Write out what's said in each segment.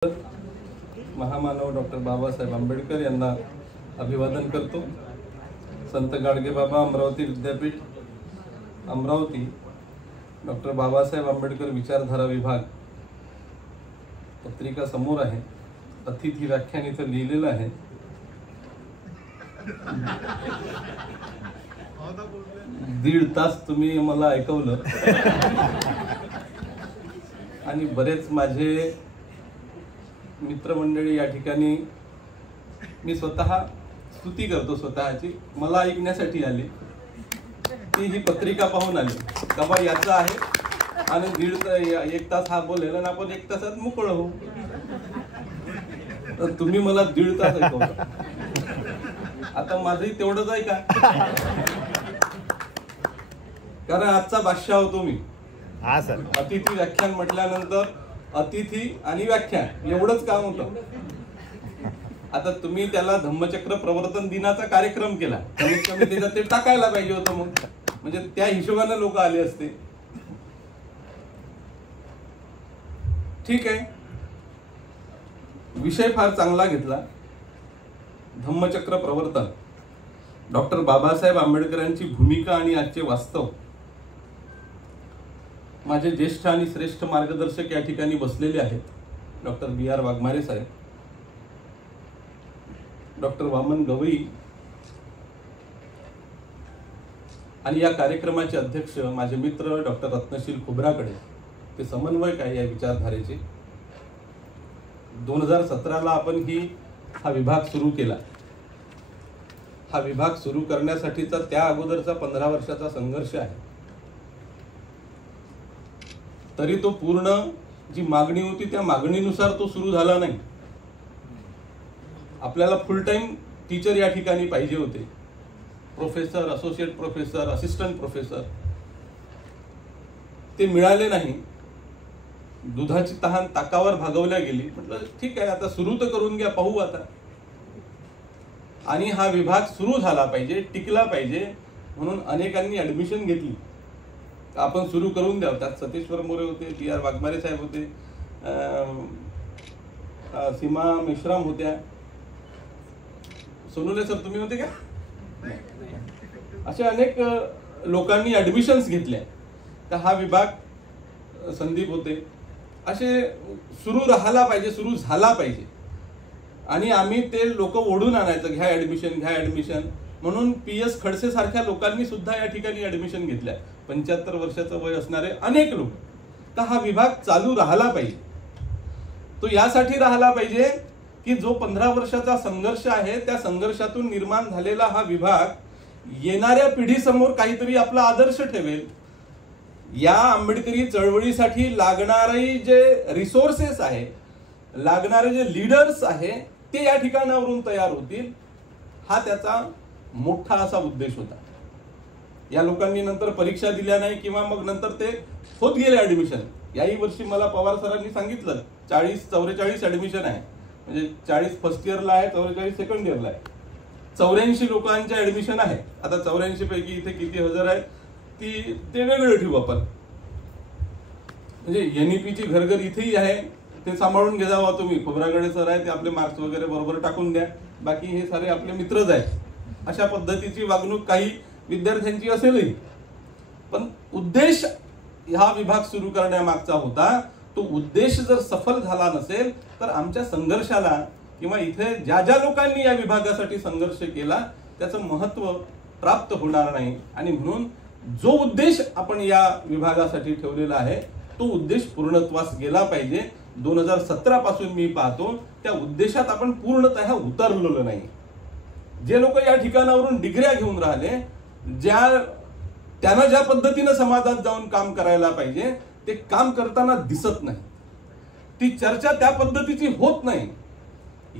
महामानव डॉक्टर बाबासाहेब आंबेडकर यांना अभिवादन करतो। संत गाडगेबाबा अमरावती विद्यापीठ अमरावती डॉक्टर बाबासाहेब आंबेडकर विचारधारा विभाग पत्रिका समोर आहे। अतिथी व्याख्यान इथं लिहिलेलं आहे। दीड तास तुम्ही मला ऐकवलं आणि बरेच माझे मित्रमंडळी या ठिकाणी, मी स्वतः स्तुती करतो स्वतःची, मला ऐकण्यासाठी आली, ती ही पत्रिका पाहून आली का बा याचं आहे आणि एक तास हा बोलेल आणि आपण एक तासात मोकळं होऊ। तर तुम्ही मला दीड तास ऐकवलं, आता माझंही तेवढंच आहे का? कारण आजचा बादशाह होतो मी। हा सर, अतिथी व्याख्यान म्हटल्यानंतर अतिथी आणि व्याख्यान एवढंच काम होतं। आता तुम्ही त्याला धम्मचक्र प्रवर्तन दिनाचा कार्यक्रम केला, कमीत कमी त्याच्यात ते टाकायला पाहिजे होतं, मग म्हणजे त्या हिशोबाने लोक आले असते। ठीक आहे, विषय फार चांगला घेतला, धम्मचक्र प्रवर्तन, डॉक्टर बाबासाहेब आंबेडकरांची भूमिका आणि आजचे वास्तव। माझे ज्येष्ठ आणि श्रेष्ठ मार्गदर्शक या ठिकाणी बसलेले आहेत, डॉक्टर BR वाघमारे साहेब, डॉक्टर वामन गवई, आणि या कार्यक्रमाचे अध्यक्ष माझे मित्र डॉक्टर रत्नशील खुबराकडे, ते समन्वयक आहे या विचारधारेचे। 2017ला आपण हा विभाग सुरू केला। हा विभाग सुरू करण्यासाठीचा त्या अगोदरचा 15 वर्षाचा संघर्ष आहे। तरी तो पूर्ण जी मागणी होती त्या मागणीनुसार तो सुरू झाला नाही। आपल्याला फुल टाइम टीचर या ठिकाणी पाहिजे होते, professor, associate professor, assistant professor, ते मिळाले नाही। दुधाची तहान ताकावर भागवल्या गेली। म्हटलं ठीक आहे, आता सुरू तर करून घ्या, पाहू आता। आणि हा विभाग सुरू झाला पाहिजे, टिकला पाहिजे, म्हणून अनेकांनी ऍडमिशन घेतली, आपण सुरू करून द्यावं। त्यात सतेश्वर मोरे होते, BR वाघमारे साहेब होते, सीमा मेश्राम होत्या, सोनुले सर तुम्ही होते का? अशा अनेक लोकांनी ऍडमिशन्स घेतल्या। तर हा विभाग, संदीप होते, असे सुरू राहायला पाहिजे, सुरू झाला पाहिजे। आणि आम्ही ते लोक ओढून आणायचं, घ्या ऍडमिशन, घ्या ऍडमिशन, म्हणून PS खडसे सारख्या लोकांनी सुद्धा या ठिकाणी ऍडमिशन घेतल्या। 75 वर्षाचं वय असणारे अनेक लोक। तर हा विभाग चालू राहिला पाहिजे। तो यासाठी राहिला पाहिजे की जो 15 वर्षाचा संघर्ष आहे त्या संघर्षातून निर्माण झालेला हा विभाग येणाऱ्या पिढीसमोर काहीतरी आपला आदर्श ठेवेल। या आंबेडकरी चळवळीसाठी लागणारे जे रिसोर्सेस आहे, लागणारे जे लीडर्स आहे, ते या ठिकाणावरून तयार होतील, हा त्याचा मोठा असा उद्देश होता। या लोकांनी नंतर परीक्षा दिल्या नाही किंवा मग नंतर ते होत गेले ऍडमिशन। याही वर्षी मला पवार सरांनी सांगितलं 44 ऍडमिशन आहे, म्हणजे 40 फर्स्ट इयरला आहे, 44 सेकंड इयरला आहे, 84 लोकांचे ऍडमिशन आहे। आता 84 पैकी इथे किती हजार आहे ते वेगळं ठेवू आपण। म्हणजे NEPची घर इथेही आहे, ते सांभाळून घे जावा तुम्ही। खोबरागडे सर आहे, ते आपले मार्क्स वगैरे बरोबर टाकून द्या, बाकी हे सारे आपले मित्रच आहेत। अशा पद्धतीची वागणूक काही विद्यार्थ्यांची असेलही, पण उद्देश हा विभाग सुरू करण्यामागचा होता। तो उद्देश जर सफल झाला नसेल तर आमच्या संघर्षाला किंवा इथे ज्या ज्या लोकांनी या विभागासाठी संघर्ष केला त्याचं महत्व प्राप्त होणार नाही। आणि म्हणून जो उद्देश आपण या विभागासाठी ठेवलेला आहे तो उद्देश पूर्णत्वास गेला पाहिजे। 2017 पासून मी पाहतो त्या उद्देशात आपण पूर्णतः उतरलेलो नाही। जे लोक या ठिकाणावरून डिग्र्या घेऊन राहिले, त्यांना ज्या पद्धतीने समाजात जाऊन काम करायला पाहिजे ते काम करताना दिसत नाही, ती चर्चा त्या पद्धतीची होत नाही।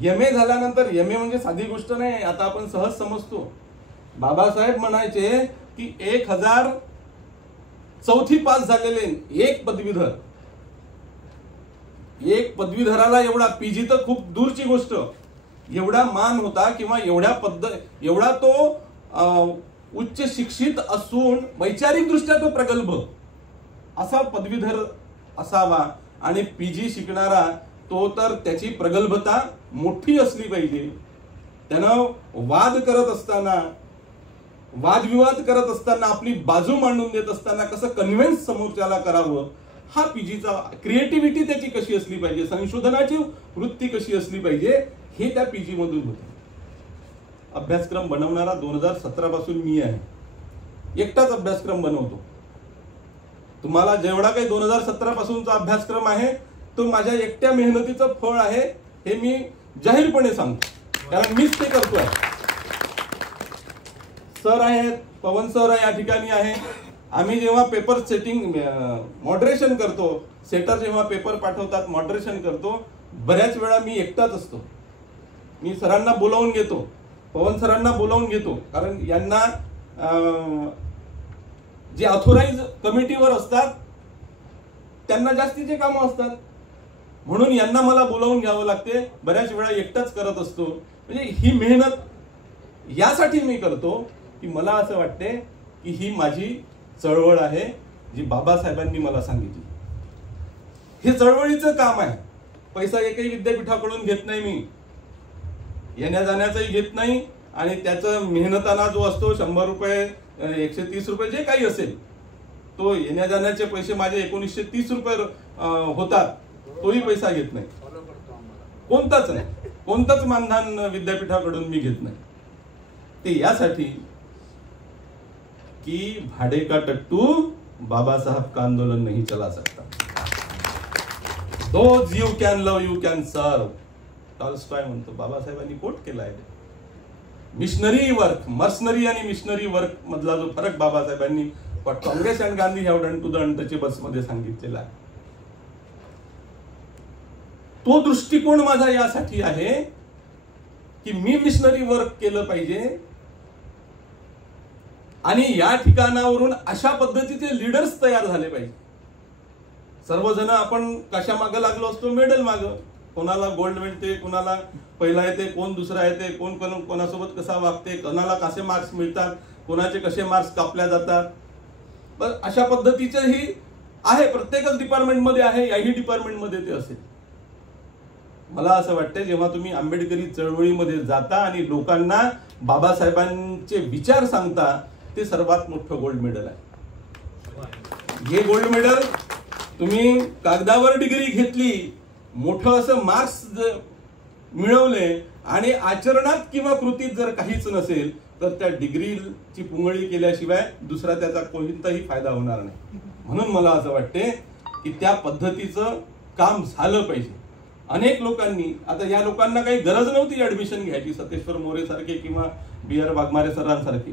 MA झाल्यानंतर, MA म्हणजे साधी गोष्ट नाही, आता आपण सहज समजतो। बाबासाहेब म्हणायचे की 1000 चौथी पास झालेले एक पदवीधर, एक पदवीधराला एवढा, PG तर खूप दूरची गोष्ट, एवढा मान होता किंवा एवढा तो उच्च शिक्षित असून वैचारिक दृष्ट्या तो प्रगल्भ असा पदवीधर असावा आणि PG शिकणारा तो तर त्याची प्रगल्भता मोठी असली पाहिजे. त्यानं वादविवाद करत असताना आपली बाजू मांडून देत असताना कसं कन्व्हिन्स समोरच्याला करावं, हा पीजीचा क्रिएटिव्हिटी त्याची कशी असली पाहिजे, संशोधनाची वृत्ती कशी असली पाहिजे, हे त्या पीजी मधून होते. अभ्यासक्रम बनवणारा 2017 पासून मी आहे. एकटाच अभ्यासक्रम बनवतो. तुम्हाला जेवढा काही 2017 पासूनचा अभ्यासक्रम आहे तो माझ्या एकट्या मेहनतीचं फळ आहे, हे मी जाहीरपणे सांगतो, कारण मीच ते करतोय. सर आहेत, पवन सर या ठिकाणी आहे. आम्ही जेव्हा पेपर सेटिंग मॉडरेशन करतो, सेटर जेव्हा पेपर पाठवतात मॉडरेशन करतो, बऱ्याच वेळा मी एकटाच असतो. मी सरांना बोलावून घेतो, पवन सरांना बोलावून घेतो, कारण यांना जे ऑथोराइज कमिटीवर असतात त्यांना जास्तीचे कामं असतात, म्हणून यांना मला बोलावून घ्यावं लागते. बऱ्याच वेळा एकटाच करत असतो. म्हणजे ही मेहनत यासाठी मी करतो की मला असं वाटते की ही माझी चळवळ आहे जी बाबासाहेबांनी मला सांगितली. हे चळवळीचं काम आहे. पैसा एकही विद्यापीठाकडून घेत नाही मी, येण्या जाण्याचाही घेत नाही, आणि त्याचं मेहनताना जो असतो 100 रुपये 130 रुपये जे काही असेल, तो येण्या जाण्याचे पैसे माझे 1930 रुपये होतात, तोही पैसा घेत नाही. कोणताच नाही, कोणतंच मानधन विद्यापीठाकडून मी घेत नाही. ते यासाठी कि भाड़े का टट्टू बाबा साहब का आंदोलन नहीं चला सकता. Those you can love, you can serve. Tolstoy म्हणतो. बाबासाहेबांनी कोट केला आहे. मिशनरी वर्क, मर्सनरी आणि मिशनरी वर्क मधला जो फरक बाबासाहेबांनी Congress and Gandhi have done to the untouchables मध्ये सांगितलेला आहे. तो दृष्टिकोन माझा यासाठी आहे की मी मिशनरी वर्क केलं पाहिजे, आणि या ठिकाणावरून अशा पद्धतीचे लीडर्स तयार झाले पाहिजे. सर्वजण आपण कशा मागे लागलो असतो, मेडल मागं. कोणाला गोल्ड मिळते, कोणाला पहिला येते, कोण दुसरा येते, कोण कोणासोबत कसा वागते, कोणाला कसे मार्क्स मिळतात, कोणाचे कसे मार्क्स कापल्या जातात. बस अशा पद्धतीचेही आहे, प्रत्येकच डिपार्टमेंटमध्ये आहे, याही डिपार्टमेंटमध्ये ते असेल. मला असं वाटतं जेव्हा तुम्ही आंबेडकरी चळवळीमध्ये जाता आणि लोकांना बाबासाहेबांचे विचार सांगता, ते सर्वात मोठं गोल्ड मेडल आहे. हे गोल्ड मेडल तुम्ही कागदावर डिग्री घेतली, मोठं असं मार्क्स मिळवले, आणि आचरणात किंवा कृतीत जर काहीच नसेल तर त्या डिग्रीची पुंगळी केल्याशिवाय दुसरा त्याचा कोणताही फायदा होणार नाही. म्हणून मला असं वाटते की त्या पद्धतीचं काम झालं पाहिजे. अनेक लोकांनी, आता या लोकांना काही गरज नव्हती ऍडमिशन घ्यायची, सतेश्वर मोरे सारखे किंवा BR वाघमारे सरांसारखे,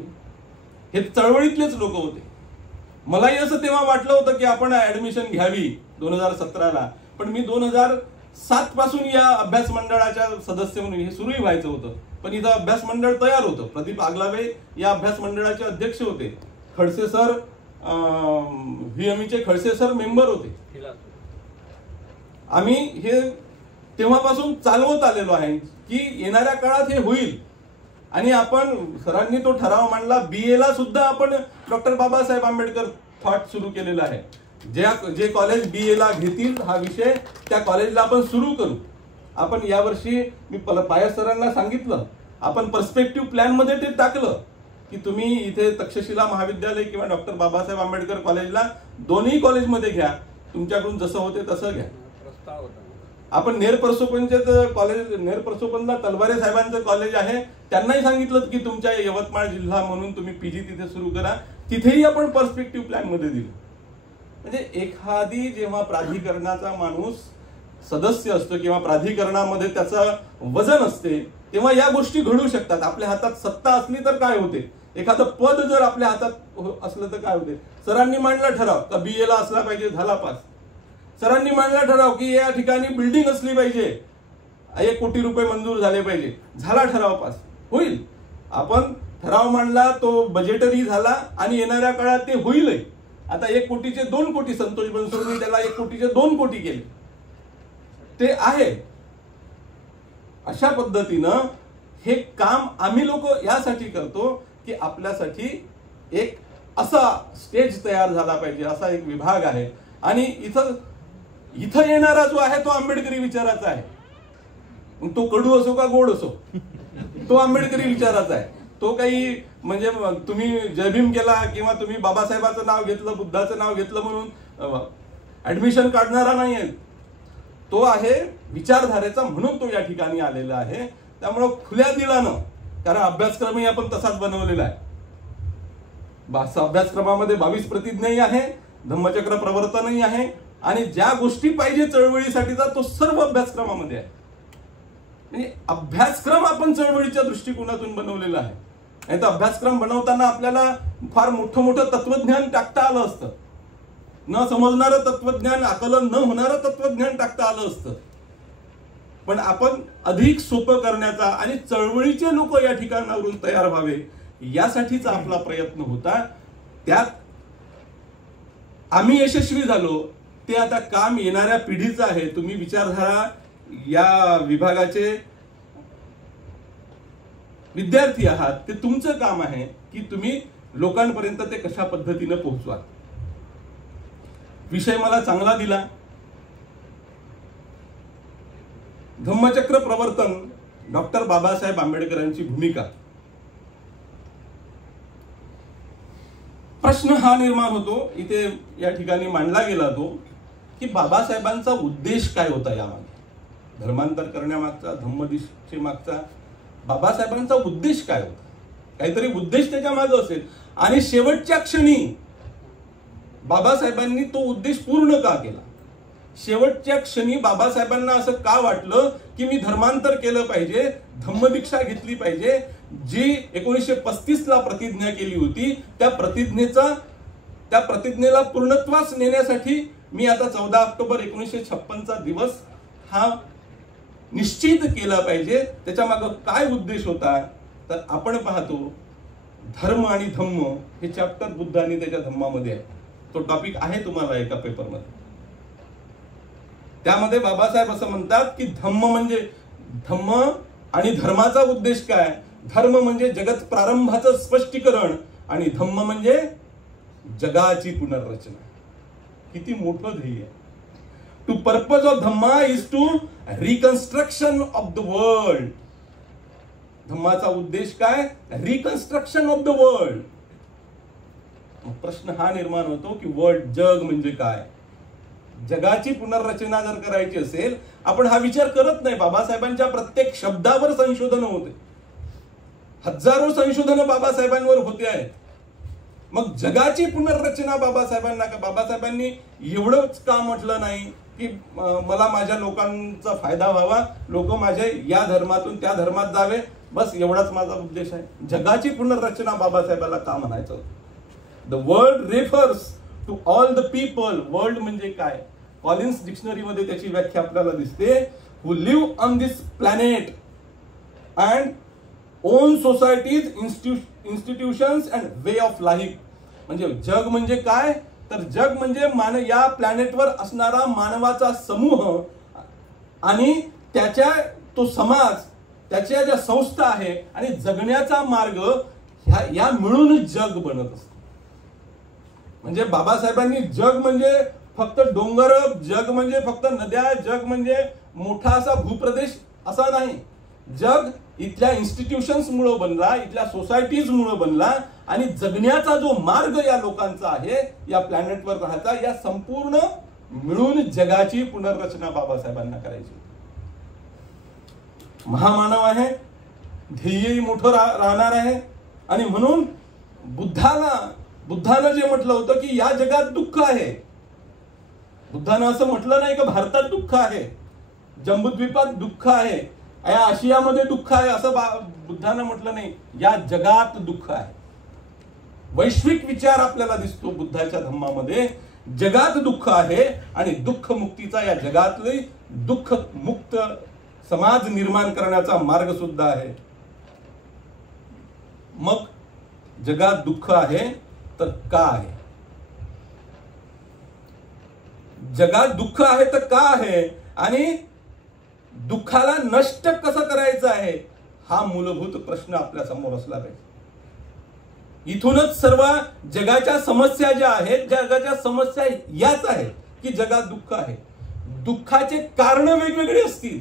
हे चळवळीतलेच लोक होते. मलाही असं तेव्हा वाटलं होतं की आपण ऍडमिशन घ्यावी 2017ला, पण मी 2007 पासून या अभ्यास मंडळाच्या सदस्य म्हणून हे सुरूही व्हायचं होतं, पण इथं अभ्यास मंडळ तयार होतं. प्रदीप आगलावे या अभ्यास मंडळाचे अध्यक्ष होते, खडसे सर VMEचे खडसे सर मेंबर होते. आम्ही हे तेव्हापासून चालवत आलेलो आहे की येणाऱ्या काळात हे होईल, आणि आपण सरांनी तो ठराव मांडला. BA ला सुद्धा आपण डॉक्टर बाबासाहेब आंबेडकर थॉट सुरू केलेला आहे. जे कॉलेज BA ला घेतील हा विषय, त्या कॉलेजला आपण सुरू करू. आपण यावर्षी मी पायस सरांना सांगितलं, आपण पर्स्पेक्टिव्ह प्लॅन मध्ये ते टाकलं की तुम्ही इथे तक्षशिला महाविद्यालय किंवा डॉक्टर बाबासाहेब आंबेडकर कॉलेजला, दोन्ही कॉलेजमध्ये घ्या, तुमच्याकडून जसं होते तसं घ्या. आपण नेरपरसोपनचे कॉलेज, नेरपरसोपनला तलवारे साहेबांचं कॉलेज आहे, त्यांनाही सांगितलं की तुमच्या यवतमाळ जिल्हा म्हणून तुम्ही PG तिथे सुरू करा. तिथेही आपण पर्स्पेक्टिव्ह प्लॅन मध्ये दिलं. म्हणजे एखादी जेव्हा प्राधिकरणाचा माणूस सदस्य असतो किंवा प्राधिकरणामध्ये त्याचं वजन असते, तेव्हा या गोष्टी घडू शकतात. आपल्या हातात सत्ता असली तर काय होते, एखादं पद जर आपल्या हातात असलं तर काय होते. सरांनी मांडला ठराव का BA ला असला पाहिजे, झाला पास. सरांनी मांडला ठराव की या ठिकाणी बिल्डिंग असली पाहिजे, 1 कोटी रुपये मंजूर झाले पाहिजे, झाला ठराव पास. होईल. आपण ठराव मांडला, तो बजेटरी झाला, आणि येणाऱ्या काळात ते होईलही. आता 1 कोटीचे 2 कोटी, संतोष बनसोडनी त्याला 1 कोटीचे 2 कोटी केले, ते आहे. अशा पद्धतीनं हे काम आम्ही लोक यासाठी करतो की आपल्यासाठी एक असा स्टेज तयार झाला पाहिजे, असा एक विभाग आहे. आणि इथं इथं येणारा जो आहे तो आंबेडकरी विचाराचा आहे. मग तो कडू असो का गोड असो, तो आंबेडकरी विचाराचा आहे. तो काही म्हणजे तुम्ही जय भीम केला किंवा तुम्ही बाबासाहेबांचं नाव घेतलं, बुद्धाचं नाव घेतलं म्हणून ऍडमिशन काढणारा नाही आहे. तो आहे विचारधारेचा, म्हणून तो या ठिकाणी आलेला आहे. त्यामुळं खुल्या दिलानं, कारण अभ्यासक्रमही आपण तसाच बनवलेला आहे. अभ्यासक्रमामध्ये 22 प्रतिज्ञाही आहे, धम्मचक्र प्रवर्तनही आहे, आणि ज्या गोष्टी पाहिजे चळवळीसाठीचा तो सर्व अभ्यासक्रमामध्ये आहे. म्हणजे अभ्यासक्रम आपण चळवळीच्या दृष्टिकोनातून बनवलेला आहे. नाही तर अभ्यासक्रम बनवताना आपल्याला फार मोठं मोठं तत्वज्ञान टाकता आलं असतं, न समजणारं तत्वज्ञान, आकलन न होणारं तत्वज्ञान टाकता आलं असतं. पण आपण अधिक सोपं करण्याचा आणि चळवळीचे लोक या ठिकाणावरून तयार व्हावे यासाठीचा आपला प्रयत्न होता. त्यात आम्ही यशस्वी झालो. ते आता काम येणाऱ्या पिढीचं आहे. तुम्ही विचारधारा या विभागाचे विद्यार्थी आहात, ते तुमचं काम आहे की तुम्ही लोकांपर्यंत ते कशा पद्धतीने पोहोचवा. विषय मला चांगला दिला. धम्मचक्र प्रवर्तन, डॉक्टर बाबासाहेब आंबेडकरांची भूमिका. प्रश्न हा निर्माण होतो, इथे या ठिकाणी मांडला गेला तो, की बाबासाहेबांचा उद्देश काय होता यामागे, धर्मांतर करण्यामागचा, धम्मदीक्षे मागचा बाबासाहेबांचा उद्देश काय होता. काहीतरी उद्देश त्याच्या मागे असेल. आणि शेवटच्या क्षणी बाबासाहेबांनी तो उद्देश पूर्ण का केला. शेवटच्या क्षणी बाबासाहेबांना असं का वाटलं की मी धर्मांतर केलं पाहिजे, धम्मदीक्षा घेतली पाहिजे. जी 1935 ला प्रतिज्ञा केली होती, त्या प्रतिज्ञेला पूर्णत्वास नेण्यासाठी मी आता 14 ऑक्टोबर 1956 दिवस हा निश्चित केला पाहिजे. त्याच्या मागे काय उद्देश होता, तर आपण पाहतो धर्म आणि धम्म हे चॅप्टर बुद्धांनी त्याच्या धम्मामध्ये आहे. तो टॉपिक आहे तुम्हाला एका पेपरमध्ये. त्यामध्ये बाबासाहेब असं म्हणतात की धम्म आणि धर्माचा उद्देश काय. धर्म म्हणजे जगत प्रारंभाचं स्पष्टीकरण आणि धम्म म्हणजे जगाची पुनर्रचना. किती मोठं ध्येय. To purpose of Dhamma is to reconstruction of the world. धम्माचा उद्देश काय, रिकन्स्ट्रक्शन ऑफ द वर्ल्ड. प्रश्न हा निर्माण होतो की वर्ल्ड, जग म्हणजे काय. जगाची पुनर्रचना जर करायची असेल, आपण हा विचार करत नाही. बाबासाहेबांच्या प्रत्येक शब्दावर संशोधन होते, हजारो संशोधन बाबासाहेबांवर होते आहेत. मग जगाची पुनर्रचना बाबासाहेबांनी एवढंच का म्हटलं नाही की मला माझ्या लोकांचा फायदा व्हावा, लोक माझे या धर्मातून त्या धर्मात जावे, बस एवढाच माझा उद्देश आहे. जगाची पुनर्रचना बाबासाहेबांना का म्हणायचं. The world refers to all the people. World म्हणजे काय, कॉलिन्स डिक्शनरीमध्ये त्याची व्याख्या आपल्याला दिसते. Who live on this planet and own societies, institutions and way of life. म्हणजे जग म्हणजे काय, तर जग म्हणजे या प्लॅनेटवर असणारा मानवाचा समूह आणि त्याच्या तो समाज, त्याच्या ज्या संस्था आहे आणि जगण्याचा मार्ग, या मिळून जग बनत असतं. म्हणजे बाबासाहेबांनी जग म्हणजे फक्त डोंगर, जग म्हणजे फक्त नद्या, जग म्हणजे मोठा असा भूप्रदेश असा नाही. जग इथल्या इन्स्टिट्यूशन्स मुळे बनला, इथल्या सोसायटीज मुळे बनला आणि जगण्याचा जो मार्ग या लोकांचा आहे, या प्लॅनेटवर राहायचा, या संपूर्ण मिळून जगाची पुनर्रचना बाबासाहेबांना करायची. महामानव आहे, ध्येयही मोठं राहणार आहे. आणि म्हणून बुद्धानं जे म्हटलं होतं की या जगात दुःख आहे. बुद्धानं असं म्हटलं नाही की भारतात दुःख आहे, जम्बूद्वीपात दुःख आहे, या आशियामध्ये दुःख आहे, असं बुद्धानं म्हटलं नाही. या जगात दुःख आहे. वैश्विक विचार आपल्याला दिसतो बुद्धाच्या धम्मामध्ये. जगात दुःख आहे आणि दुःख मुक्तीचा, या जगातली दुःख मुक्त समाज निर्माण करण्याचा मार्ग सुद्धा आहे. मग जगात दुःख आहे तर का आहे, जगात दुःख आहे तर का आहे, आणि दुःखाला नष्ट कसं करायचं आहे, हा मूलभूत प्रश्न आपल्या समोर असला पाहिजे. इथूनच सर्व जगाच्या समस्या ज्या आहेत, जगाच्या समस्या याच आहेत की जगात दुःख आहे. दुःखाचे कारण वेगवेगळे असतील,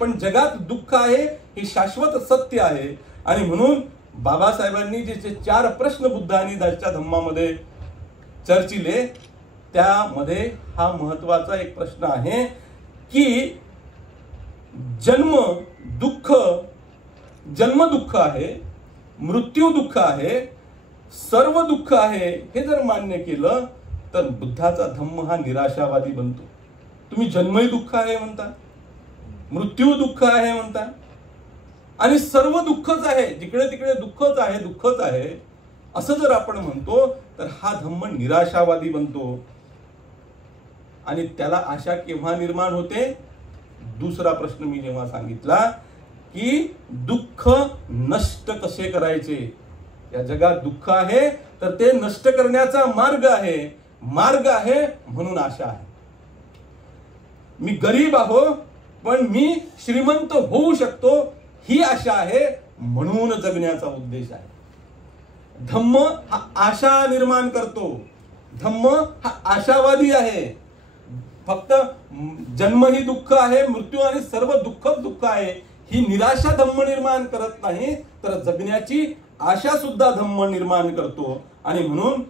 पण जगात दुःख आहे हे शाश्वत सत्य आहे. आणि म्हणून बाबासाहेबांनी जे 4 प्रश्न बुद्धांनी त्यांच्या धम्मामध्ये चर्चिले, त्यामध्ये हा महत्वाचा एक प्रश्न आहे की जन्म दुःख आहे, मृत्यू दुःख आहे, सर्व दुःख आहे, हे जर मान्य केलं तर बुद्धाचा धम्म हा निराशावादी बनतो. तुम्ही जन्मही दुःख आहे म्हणता, मृत्यू दुःख आहे म्हणता, आणि सर्व दुःखच आहे, जिकडे तिकडे दुःखच आहे असं जर आपण म्हणतो तर हा धम्म निराशावादी बनतो. आणि त्याला आशा केव्हा निर्माण होते? दुसरा प्रश्न मी जेव्हा सांगितला की दुःख नष्ट कसे करायचे. या जगात दुःख आहे तर ते नष्ट करण्याचा मार्ग आहे म्हणून आशा आहे. मी गरीब आहो पण मी श्रीमंत होऊ शकतो, ही आशा आहे म्हणून जगण्याचा उद्देश आहे. धम्म हा आशा निर्माण करतो, धम्म हा आशावादी आहे. फक्त जन्म ही दुःख आहे, मृत्यू आणि सर्व दुःख आहे ही निराशा धम्म निर्माण करत नाही, तर जगण्याची आशा सुद्धा धम्म निर्माण करतो. आणि म्हणून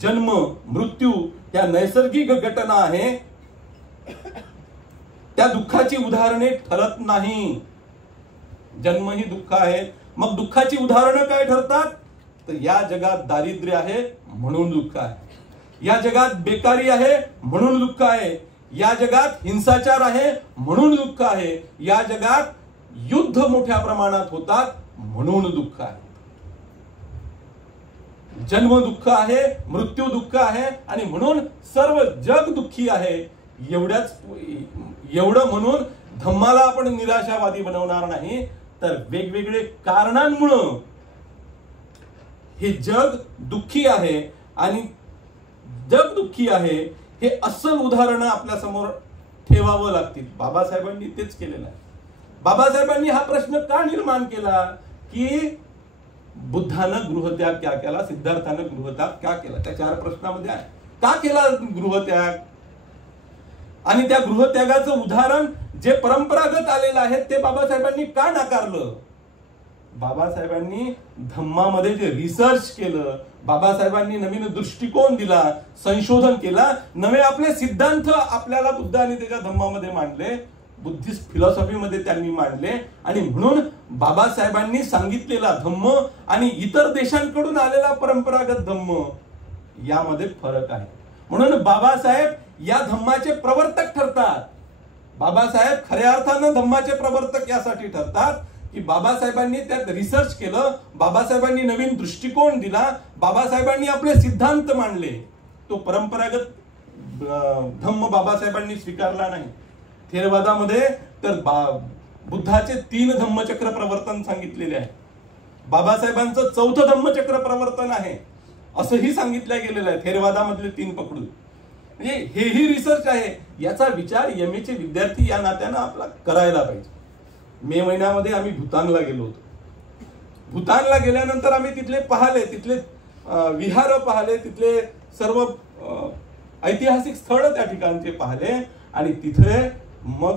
जन्म मृत्यू या नैसर्गिक घटना आहे, त्या दुःखाची उदाहरणे ठरत नाही. जन्म ही दुःख आहे, मग दुःखाची उदाहरणं काय ठरतात? तर या जगात दारिद्र्य आहे म्हणून दुःख आहे, या जगात बेकारी आहे म्हणून दुःख आहे, या जगात हिंसाचार आहे म्हणून दुःख आहे, या जगात युद्ध मोठ्या प्रमाणात होतात म्हणून दुःख आहे. जन्म दुःख आहे, मृत्यू दुःख आहे आणि म्हणून सर्व जग दुःखी आहे. एवढं म्हणून धम्माला आपण निराशावादी बनवणार नाही, तर वेगवेगळे कारणांमुळं हे जग दुःखी आहे आणि जग दुःखी आहे हे अस्सल उदाहरणं आपल्या समोर ठेवावं लागतील. बाबासाहेबांनी तेच केलेलं आहे. बाबासाहेबांनी हा प्रश्न का निर्माण केला की बुद्धानं गृहत्याग क्या केला, सिद्धार्थानं गृहत्याग क्या केला, त्या 4 प्रश्नामध्ये आहे. का केला गृहत्याग? आणि त्या गृहत्यागाचं उदाहरण जे परंपरागत आलेलं आहे ते बाबासाहेबांनी का नाकारलं? बाबासाहेबांनी धम्मामध्ये जे रिसर्च केलं, बाबासाहेबांनी नवीन दृष्टिकोन दिला, संशोधन केला, नवे आपले सिद्धांत आपल्याला बुद्धांनी त्याच्या धम्मामध्ये मांडले, बुद्धिस्ट फिलॉसॉफीमध्ये त्यांनी मांडले. आणि म्हणून बाबासाहेबांनी सांगितलेला धम्म आणि इतर देशांकडून आलेला परंपरागत धम्म यामध्ये फरक आहे. म्हणून बाबासाहेब या धम्माचे प्रवर्तक ठरतात. बाबासाहेब खऱ्या अर्थानं धम्माचे प्रवर्तक यासाठी ठरतात की बाबासाहेबांनी त्यात रिसर्च केलं, बाबासाहेबांनी नवीन दृष्टिकोन दिला, बाबासाहेबांनी आपले सिद्धांत मांडले. तो परंपरागत धम्म बाबासाहेबांनी स्वीकारला नाही. थेरवादामध्ये तर बुद्धाचे 3 धम्मचक्र प्रवर्तन सांगितलेले आहे, बाबासाहेबांचं 4थं धम्मचक्र प्रवर्तन आहे असंही सांगितलं गेलेलं आहे. थेरवादामधले 3 पकडून म्हणजे हेही रिसर्च आहे. याचा विचार एम चे विद्यार्थी या नात्यानं आपला करायला पाहिजे. मे महिन्यामध्ये आम्ही भूतानला गेलो होतो. भूतानला गेल्यानंतर आम्ही तिथले पाहिले, तिथले विहार पाहिले, तिथले सर्व ऐतिहासिक स्थळ त्या ठिकाणचे पाहिले. आणि तिथे मग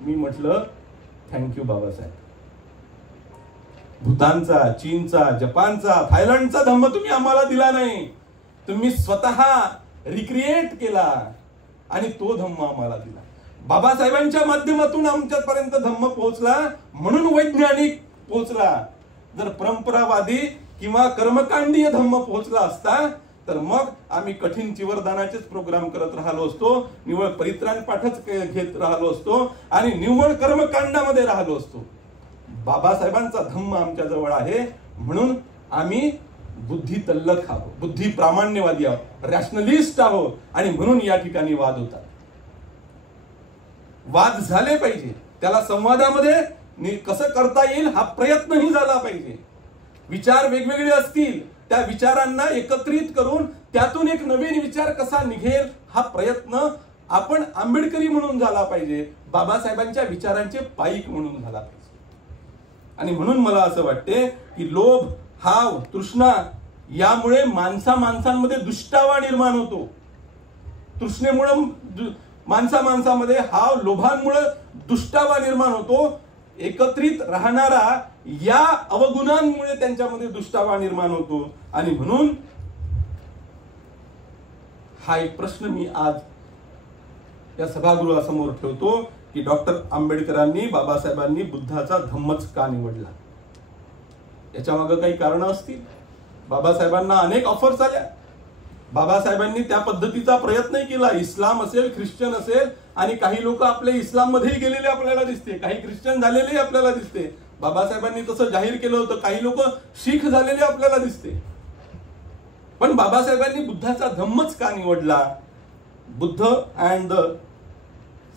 मी म्हटलं थँक्यू बाबासाहेब, भूतानचा, चीनचा, जपानचा, थायलंडचा धम्म तुम्ही आम्हाला दिला नाही, तुम्ही स्वतः रिक्रिएट केला आणि तो धम्म आम्हाला दिला. बाबासाहेबांच्या माध्यमातून आमच्यापर्यंत धम्म पोहोचला म्हणून वैज्ञानिक पोहोचला. जर परंपरावादी किंवा कर्मकांडीय धम्म पोहोचला असता तर मग आम्ही कठीण चिवरदानाचेच प्रोग्राम करत राहिलो असतो, निव्वळ परित्राण पाठच घेत राहिलो असतो आणि निव्वळ कर्मकांडामध्ये राहिलो असतो. बाबासाहेबांचा धम्म आमच्या जवळ आहे म्हणून आम्ही बुद्धी तल्लख आहोत, बुद्धी प्रामाण्यवादी आहोत, रॅशनलिस्ट आहोत. आणि म्हणून या ठिकाणी वाद होतात. वाद झाले पाहिजे, त्याला संवादामध्ये कसं करता येईल हा प्रयत्नही झाला पाहिजे. विचार वेगवेगळे असतील, त्या विचारांना एकत्रित करून त्यातून एक नवीन विचार कसा निघेल हा प्रयत्न आपण आंबेडकरी म्हणून झाला पाहिजे, बाबासाहेबांच्या विचारांचे पाईक म्हणून झाला पाहिजे. आणि म्हणून मला असं वाटते की लोभ, हाव, तृष्णा यामुळे माणसांमध्ये दुष्टावा निर्माण होतो. तृष्णेमुळे माणसामध्ये हा लोभांमुळे दुष्टावा निर्माण होतो. एकत्रित राहणारा या अवगुणांमुळे त्यांच्यामध्ये दुष्टावा निर्माण होतो. आणि म्हणून हा एक प्रश्न मी आज या सभागृहासमोर ठेवतो की डॉक्टर आंबेडकरांनी, बाबासाहेबांनी बुद्धाचा धम्मच का निवडला? याच्या मागे काही कारणं असतील. बाबासाहेबांना अनेक ऑफर्स आल्या. बाबासाहेबांनी त्या पद्धतीचा प्रयत्न केला. इस्लाम असेल, ख्रिश्चन असेल, आणि काही लोक आपले इस्लाम मध्येही गेलेले आपल्याला दिसते, काही ख्रिश्चन झालेले आपल्याला दिसते. बाबासाहेबांनी तसं जाहीर केलं होतं. काही लोक शीख झालेले आपल्याला दिसते. पण बाबासाहेबांनी बुद्धाचा धम्मच का निवडला? Buddha and the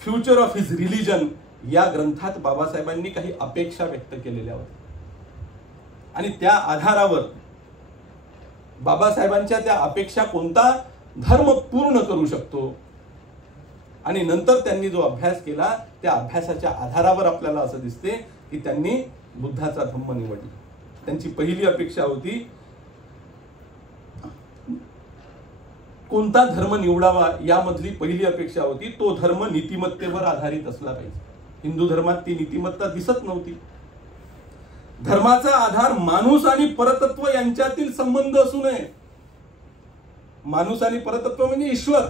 future of his religion या ग्रंथात बाबासाहेबांनी काही अपेक्षा व्यक्त केलेल्या होत्या. आणि त्या आधारावर बाबासाहेबांच्या त्या अपेक्षा कोणता धर्म पूर्ण करू शकतो, आणि नंतर त्यांनी जो अभ्यास केला त्या अभ्यासाच्या आधारावर आपल्याला असं दिसते की त्यांनी बुद्धाचा धम्म निवडला. त्यांची पहिली अपेक्षा होती कोणता धर्म निवडावा, यामधली पहिली अपेक्षा होती तो धर्म नीतिमत्तेवर आधारित असला पाहिजे. हिंदू धर्मात ती नीतिमत्ता दिसत नव्हती. धर्माचा आधार माणूस आणि परतत्व यांच्यातील संबंध असू नये. माणूस आणि परतत्व म्हणजे ईश्वर.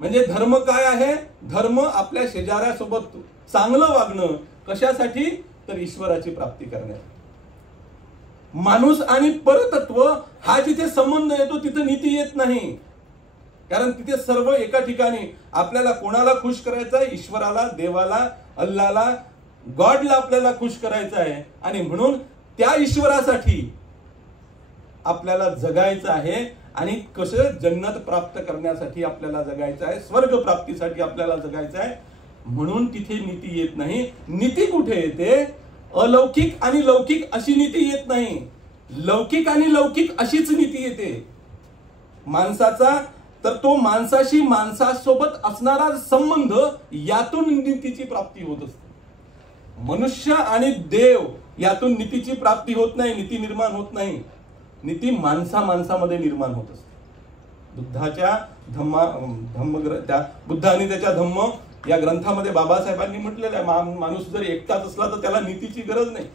म्हणजे धर्म काय आहे? धर्म आपल्या शेजाऱ्यासोबत चांगलं वागणं. कशासाठी? तर ईश्वराची प्राप्ती करण्यासाठी. माणूस आणि परतत्व हा जिथे संबंध येतो तिथे नीती येत नाही. कारण तिथे सर्व एका ठिकाणी आपल्याला कोणाला खुश करायचं आहे? ईश्वराला, देवाला, अल्लाला, गॉडला आपल्याला खुश करायचं आहे. आणि म्हणून त्या ईश्वरासाठी आपल्याला जगायचं आहे. आणि कसं? जन्नत प्राप्त करण्यासाठी आपल्याला जगायचं आहे, स्वर्ग प्राप्तीसाठी आपल्याला जगायचं आहे. म्हणून तिथे नीती येत नाही. नीती कुठे येते? अलौकिक आणि लौकिक अशी नीती येत नाही. लौकिक आणि लौकिक अशीच नीती येते माणसाचा. तर तो माणसाशी, माणसासोबत असणारा संबंध, यातून नीतीची प्राप्ती होत असते. मनुष्य आणि देव यातून नीतीची प्राप्ती होत नाही, नीती निर्माण होत नाही. नीती माणसामध्ये निर्माण होत असते. बुद्धाच्या बुद्ध आणि त्याच्या धम्म या ग्रंथामध्ये बाबासाहेबांनी म्हटलेलं आहे, माणूस जर एकटाच असला तर त्याला नीतीची गरज नाही.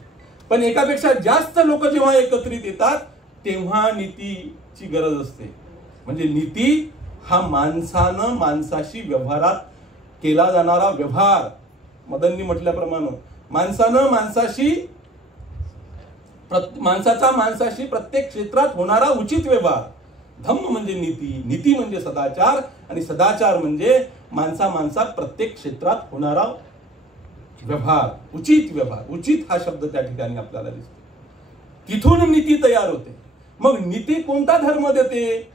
पण एकापेक्षा जास्त लोक जेव्हा एकत्रित येतात तेव्हा नीतीची गरज असते. म्हणजे नीती हा माणसानं माणसाशी व्यवहारात केला जाणारा व्यवहार. मदननी म्हटल्याप्रमाणे माणसाचा माणसाशी प्रत्येक क्षेत्रात होणारा उचित व्यवहार. धम्म म्हणजे नीती, नीती म्हणजे सदाचार, आणि सदाचार म्हणजे माणसात प्रत्येक क्षेत्रात होणारा व्यवहार, उचित व्यवहार. उचित हा शब्द त्या ठिकाणी आपल्याला दिसतो. तिथून नीती तयार होते. मग नीती कोणता धर्म देते?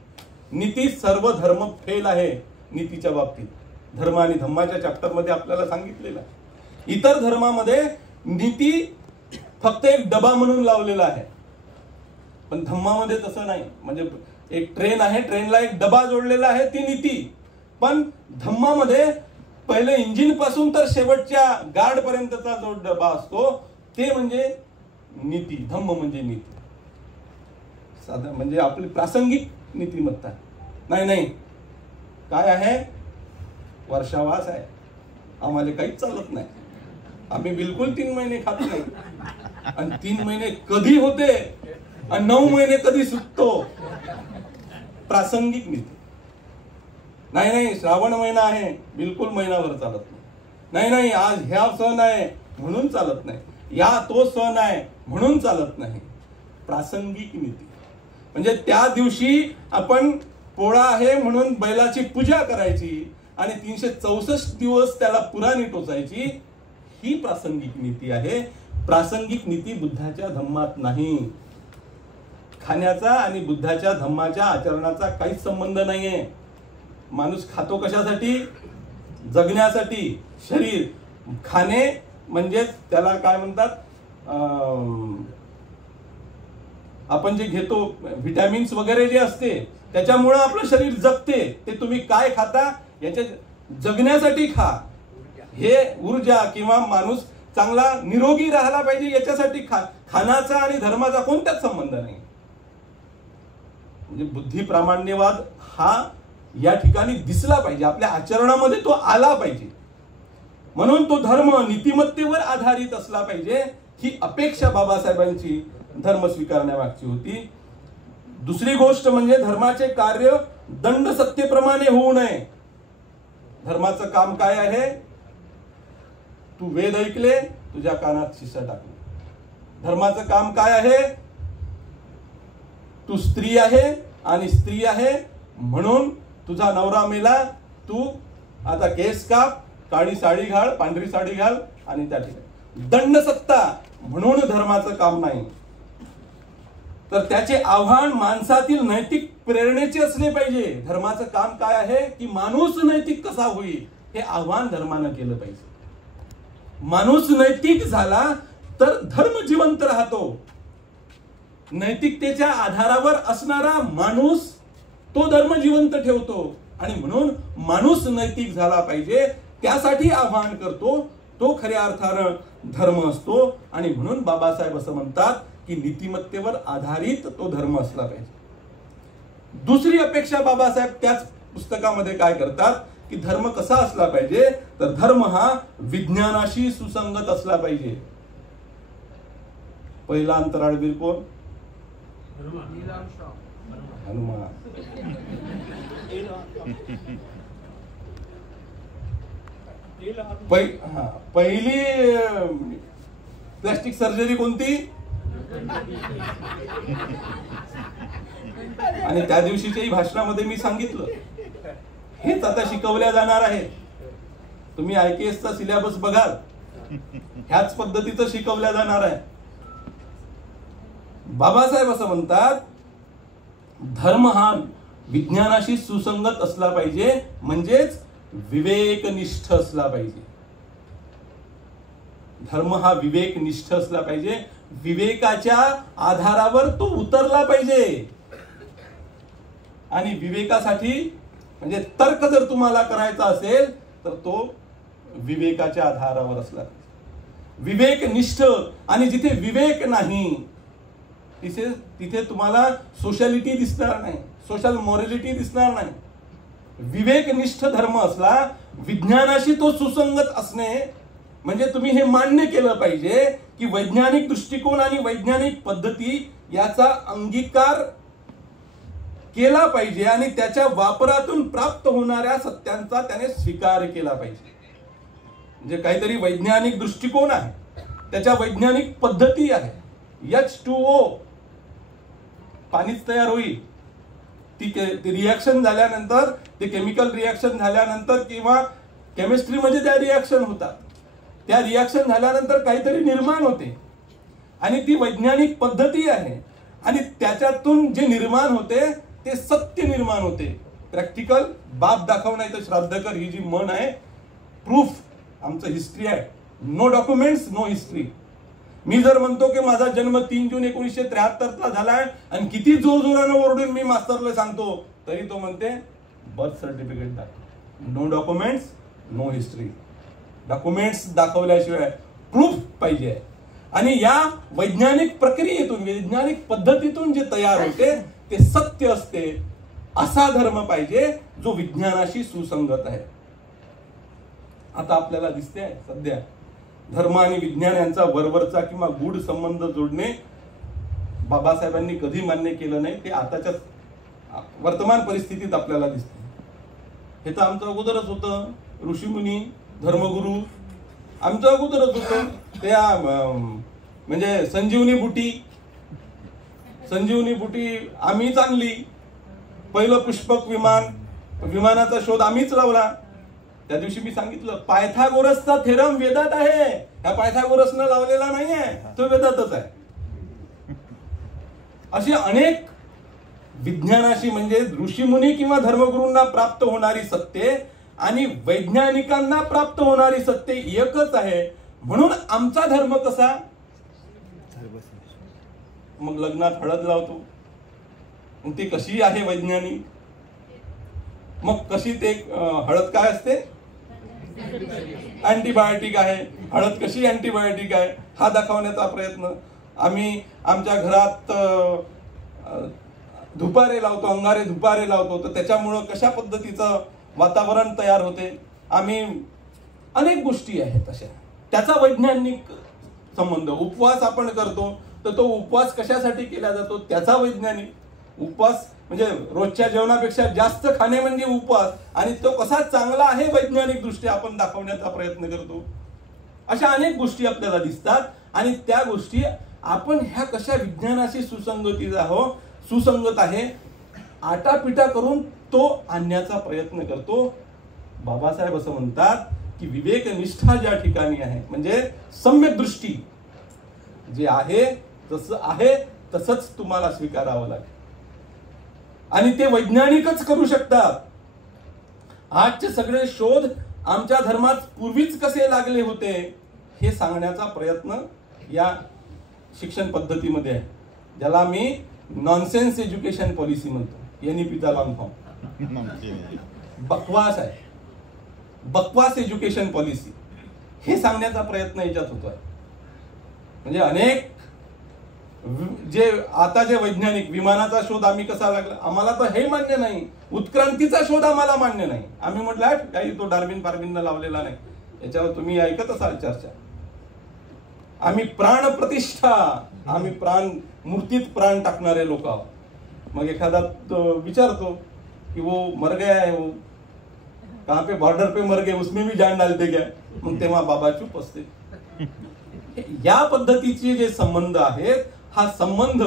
नीती सर्व धर्म फेल आहे नीतीच्या बाबतीत. धर्म आणि धम्माच्या चॅप्टरमध्ये आपल्याला सांगितलेलं आहे. इतर धर्मामध्ये नीती फक्त एक डबा म्हणून लावलेला आहे, पण धम्मामध्ये तसं नाही. म्हणजे एक ट्रेन आहे, ट्रेनला एक डबा जोडलेला आहे, ती नीती. पण धम्मामध्ये पहिले इंजिन पासून तर शेवटच्या गार्ड पर्यंतचा जो डबा असतो ते म्हणजे नीती. धम्म म्हणजे नीती. साधा म्हणजे आपली प्रासंगिक नीतिमत्ता. नाही, काय आहे? वर्षावास आहे, आम्हाला काहीच चालत नाही, आम्ही बिलकुल 3 महिने खात नाही. आणि 3 महिने कधी होते आणि 9 महिने कधी सुटतो? प्रासंगिक नीती. नाही, श्रावण महिना आहे, बिलकुल महिनाभर चालत नाही. आज ह्या सण आहे म्हणून चालत नाही, या तो सण आहे म्हणून चालत नाही. प्रासंगिक नीती म्हणजे त्या दिवशी आपण पोळा आहे म्हणून बैलाची पूजा करायची आणि 364 दिवस त्याला पुराणी टोचायची. ही प्रासंगिक नीती आहे. प्रासंगिक नीती बुद्धाच्या धम्मात नाही. खाण्याचा आणि बुद्धाच्या धम्माच्या आचरणाचा काहीच संबंध नाहीये. माणूस खातो कशासाठी? जगण्यासाठी. शरीर खाणे म्हणजे त्याला काय म्हणतात, आपण जे घेतो व्हिटॅमिन्स वगैरे जे असते त्याच्यामुळे आपलं शरीर जगते. ते तुम्ही काय खाता याच्या जगण्यासाठी खा. हे ऊर्जा किंवा माणूस चांगला निरोगी राहायला पाहिजे याच्यासाठी खा. खानाचा आणि धर्माचा कोणताच संबंध नाही. म्हणजे बुद्धी प्रामाण्यवाद हा या ठिकाणी दिसला पाहिजे, आपल्या आचरणामध्ये तो आला पाहिजे. म्हणून तो धर्म नीतिमत्तेवर आधारित असला पाहिजे, ही अपेक्षा बाबासाहेबांची धर्म स्वीकारण्यामागची होती. दुसरी गोष्ट म्हणजे धर्माचे कार्य दंड सत्तेप्रमाणे होऊ नये. धर्माचं काम काय आहे? तू वेद ऐकले, तुझ्या कानात शिसा टाकली. धर्माचं काम काय आहे? तू स्त्री आहे आणि स्त्री आहे म्हणून तुझा नवरा मेला, तू आता केस काप, काळी साडी घाल, पांढरी साडी घाल आणि त्या ठिकाणी दंड सत्ता म्हणून धर्माचं काम नाही. तर त्याचे आव्हान माणसातील नैतिक प्रेरणेचे असले पाहिजे. धर्माचं काम काय आहे की माणूस नैतिक कसा होईल हे आव्हान धर्मानं केलं पाहिजे. माणूस नैतिक झाला तर धर्म जिवंत राहतो. नैतिकतेच्या आधारावर असणारा माणूस तो धर्म जिवंत ठेवतो आणि म्हणून माणूस नैतिक झाला पाहिजे, त्यासाठी आव्हान करतो. तो खऱ्या अर्थानं धर्म असतो आणि म्हणून बाबासाहेब असं म्हणतात की नीतिमत्तेवर आधारित तो धर्म असला पाहिजे. दुसरी अपेक्षा बाबासाहेब त्याच पुस्तकामध्ये काय करतात की धर्म कसा असला पाहिजे, तर धर्म हा विज्ञानाशी सुसंगत असला पाहिजे. पहिला अंतराळवीर कोण? हनुमान. पहिली प्लास्टिक सर्जरी कोणती? आणि त्या दिवशीच्याही भाषणामध्ये मी सांगितलं हेच आता शिकवल्या जाणार आहे. तुम्ही IKS चा सिलेबस बघाल, ह्याच पद्धतीचं शिकवल्या जाणार आहे. बाबासाहेब असं म्हणतात धर्म हा विज्ञानाशी सुसंगत असला पाहिजे, म्हणजेच विवेकनिष्ठ असला पाहिजे. धर्म हा विवेकनिष्ठ असला पाहिजे, विवेकाच्या आधारावर तो उतरला पाहिजे. आणि विवेकासाठी म्हणजे तर्क जर तुम्हाला करायचा असेल तर तो विवेकाच्या आधारावर असला पाहिजे. विवेकनिष्ठ. आणि जिथे विवेक नाही तिथे तुम्हाला सोशॅलिटी दिसणार नाही, सोशल मॉरॅलिटी दिसणार नाही. विवेकनिष्ठ धर्म असला, विज्ञानाशी तो सुसंगत असणे म्हणजे तुम्ही हे मान्य केलं पाहिजे की वैज्ञानिक दृष्टिकोन आणि वैज्ञानिक पद्धती याचा अंगीकार केला पाहिजे आणि त्याच्या वापरातून प्राप्त होणाऱ्या सत्यांचा त्याने स्वीकार केला पाहिजे. म्हणजे काहीतरी वैज्ञानिक दृष्टिकोन आहे, त्याच्या वैज्ञानिक पद्धती आहे. H2O पाणीच तयार होईल. ती रिॲक्शन झाल्यानंतर, ते केमिकल रिॲक्शन झाल्यानंतर किंवा केमिस्ट्रीमध्ये त्या रिॲक्शन होतात, त्या रिॲक्शन झाल्यानंतर काहीतरी निर्माण होते आणि ती वैज्ञानिक पद्धती आहे. आणि त्याच्यातून जे निर्माण होते ते सत्य निर्माण होते. प्रॅक्टिकल बाप दाखवण्याचं श्राद्ध कर ही जी म्हण आहे, प्रूफ आमचं हिस्ट्री आहे. No documents no history. मी जर म्हणतो की माझा जन्म 3 जून 1973 झालाय आणि किती जोरजोरानं ओरडून मी मास्तरला सांगतो तरी तो म्हणते बर्थ सर्टिफिकेट दाखव. No documents no history. Documents दाखवल्याशिवाय प्रूफ पाहिजे. आणि या वैज्ञानिक प्रक्रियेतून, वैज्ञानिक पद्धतीतून जे तयार होते ते सत्य असते. असा धर्म पाहिजे जो विज्ञानाशी सुसंगत आहे. आता आपल्याला दिसते सध्या धर्म आणि विज्ञान यांचा वरवरचा किंवा गूढ संबंध जोडणे बाबासाहेबांनी कधी मान्य केलं नाही. ते आताच्या वर्तमान परिस्थितीत आपल्याला दिसते. हे तर आमचं अगोदरच होतं. ऋषीमुनी, धर्मगुरू आमचं अगोदरच होतं. त्या म्हणजे संजीवनी बुटी आम्हीच आणली. पहिलं पुष्पक विमानाचा शोध आम्हीच लावला. त्या दिवशी मी सांगितलं पायथागोरसचा थेरम वेदात आहे. ह्या पायथागोरसनं लावलेला नाहीये, तो वेदातच आहे. अशी अनेक विज्ञानाशी म्हणजे ऋषीमुनी किंवा धर्मगुरूंना प्राप्त होणारी सत्ये आणि वैज्ञानिकांना प्राप्त होणारी सत्य एकच आहे. म्हणून आमचा धर्म कसा? मग लग्नात हळद लावतो, मग ती कशी आहे वैज्ञानिक? मग कशी ते हळद काय असते? अँटीबायोटिक आहे. हळद कशी अँटीबायोटिक आहे हा दाखवण्याचा प्रयत्न आम्ही आमच्या घरात धुपारे लावतो, अंगारे धुपारे लावतो, तर त्याच्यामुळं कशा पद्धतीचं वातावरण तयार होते. आम्ही अनेक गोष्टी आहेत अशा, त्याचा वैज्ञानिक संबंध. उपवास आपण करतो तर तो उपवास कशासाठी केला जातो त्याचा वैज्ञानिक. उपवास म्हणजे रोजच्या जेवणापेक्षा जास्त खाणे म्हणजे उपवास, आणि तो कसा चांगला आहे वैज्ञानिक दृष्ट्या आपण दाखवण्याचा प्रयत्न करतो. अशा अनेक गोष्टी आपल्याला दिसतात, आणि त्या गोष्टी आपण ह्या कशा विज्ञानाशी सुसंगत आहे आटापिटा करून तो आणण्याचा प्रयत्न करतो. बाबासाहेब असं म्हणतात की विवेकनिष्ठा ज्या ठिकाणी आहे, म्हणजे सम्यक दृष्टी जे आहे तसं आहे तसंच तुम्हाला स्वीकारावं लागेल, आणि ते वैज्ञानिकच करू शकतात. आजचे सगळे शोध आमच्या धर्मात पूर्वीच कसे लागले होते हे सांगण्याचा प्रयत्न या शिक्षण पद्धतीमध्ये आहे, ज्याला मी नॉनसेन्स एज्युकेशन पॉलिसी म्हणतो. NEPचा लॉंग फॉर्म बकवास आहे, बकवास एज्युकेशन पॉलिसी हे सांगण्याचा प्रयत्न याच्यात होतोय. म्हणजे अनेक जे आता जे वैज्ञानिक, विमानाचा शोध आम्ही कसा लागला आम्हाला तर हे मान्य नाही, उत्क्रांतीचा शोध आम्हाला मान्य नाही. आम्ही म्हटलं काही तो डार्विन फार्विन लावलेला नाही, याच्यावर तुम्ही ऐकत असाल चर्चा. आम्ही प्राण प्रतिष्ठा, आम्ही प्राण मूर्तीत प्राण टाकणारे लोक आहोत. मग एखादा विचारतो कि वो मर गया है, वो कहाँ पे बॉर्डर पे मर गए, उसमें भी जान डालते क्या, मग तेव्हा बाबा चुप असते. या पद्धतीचे जे संबंध आहेत, हा संबंध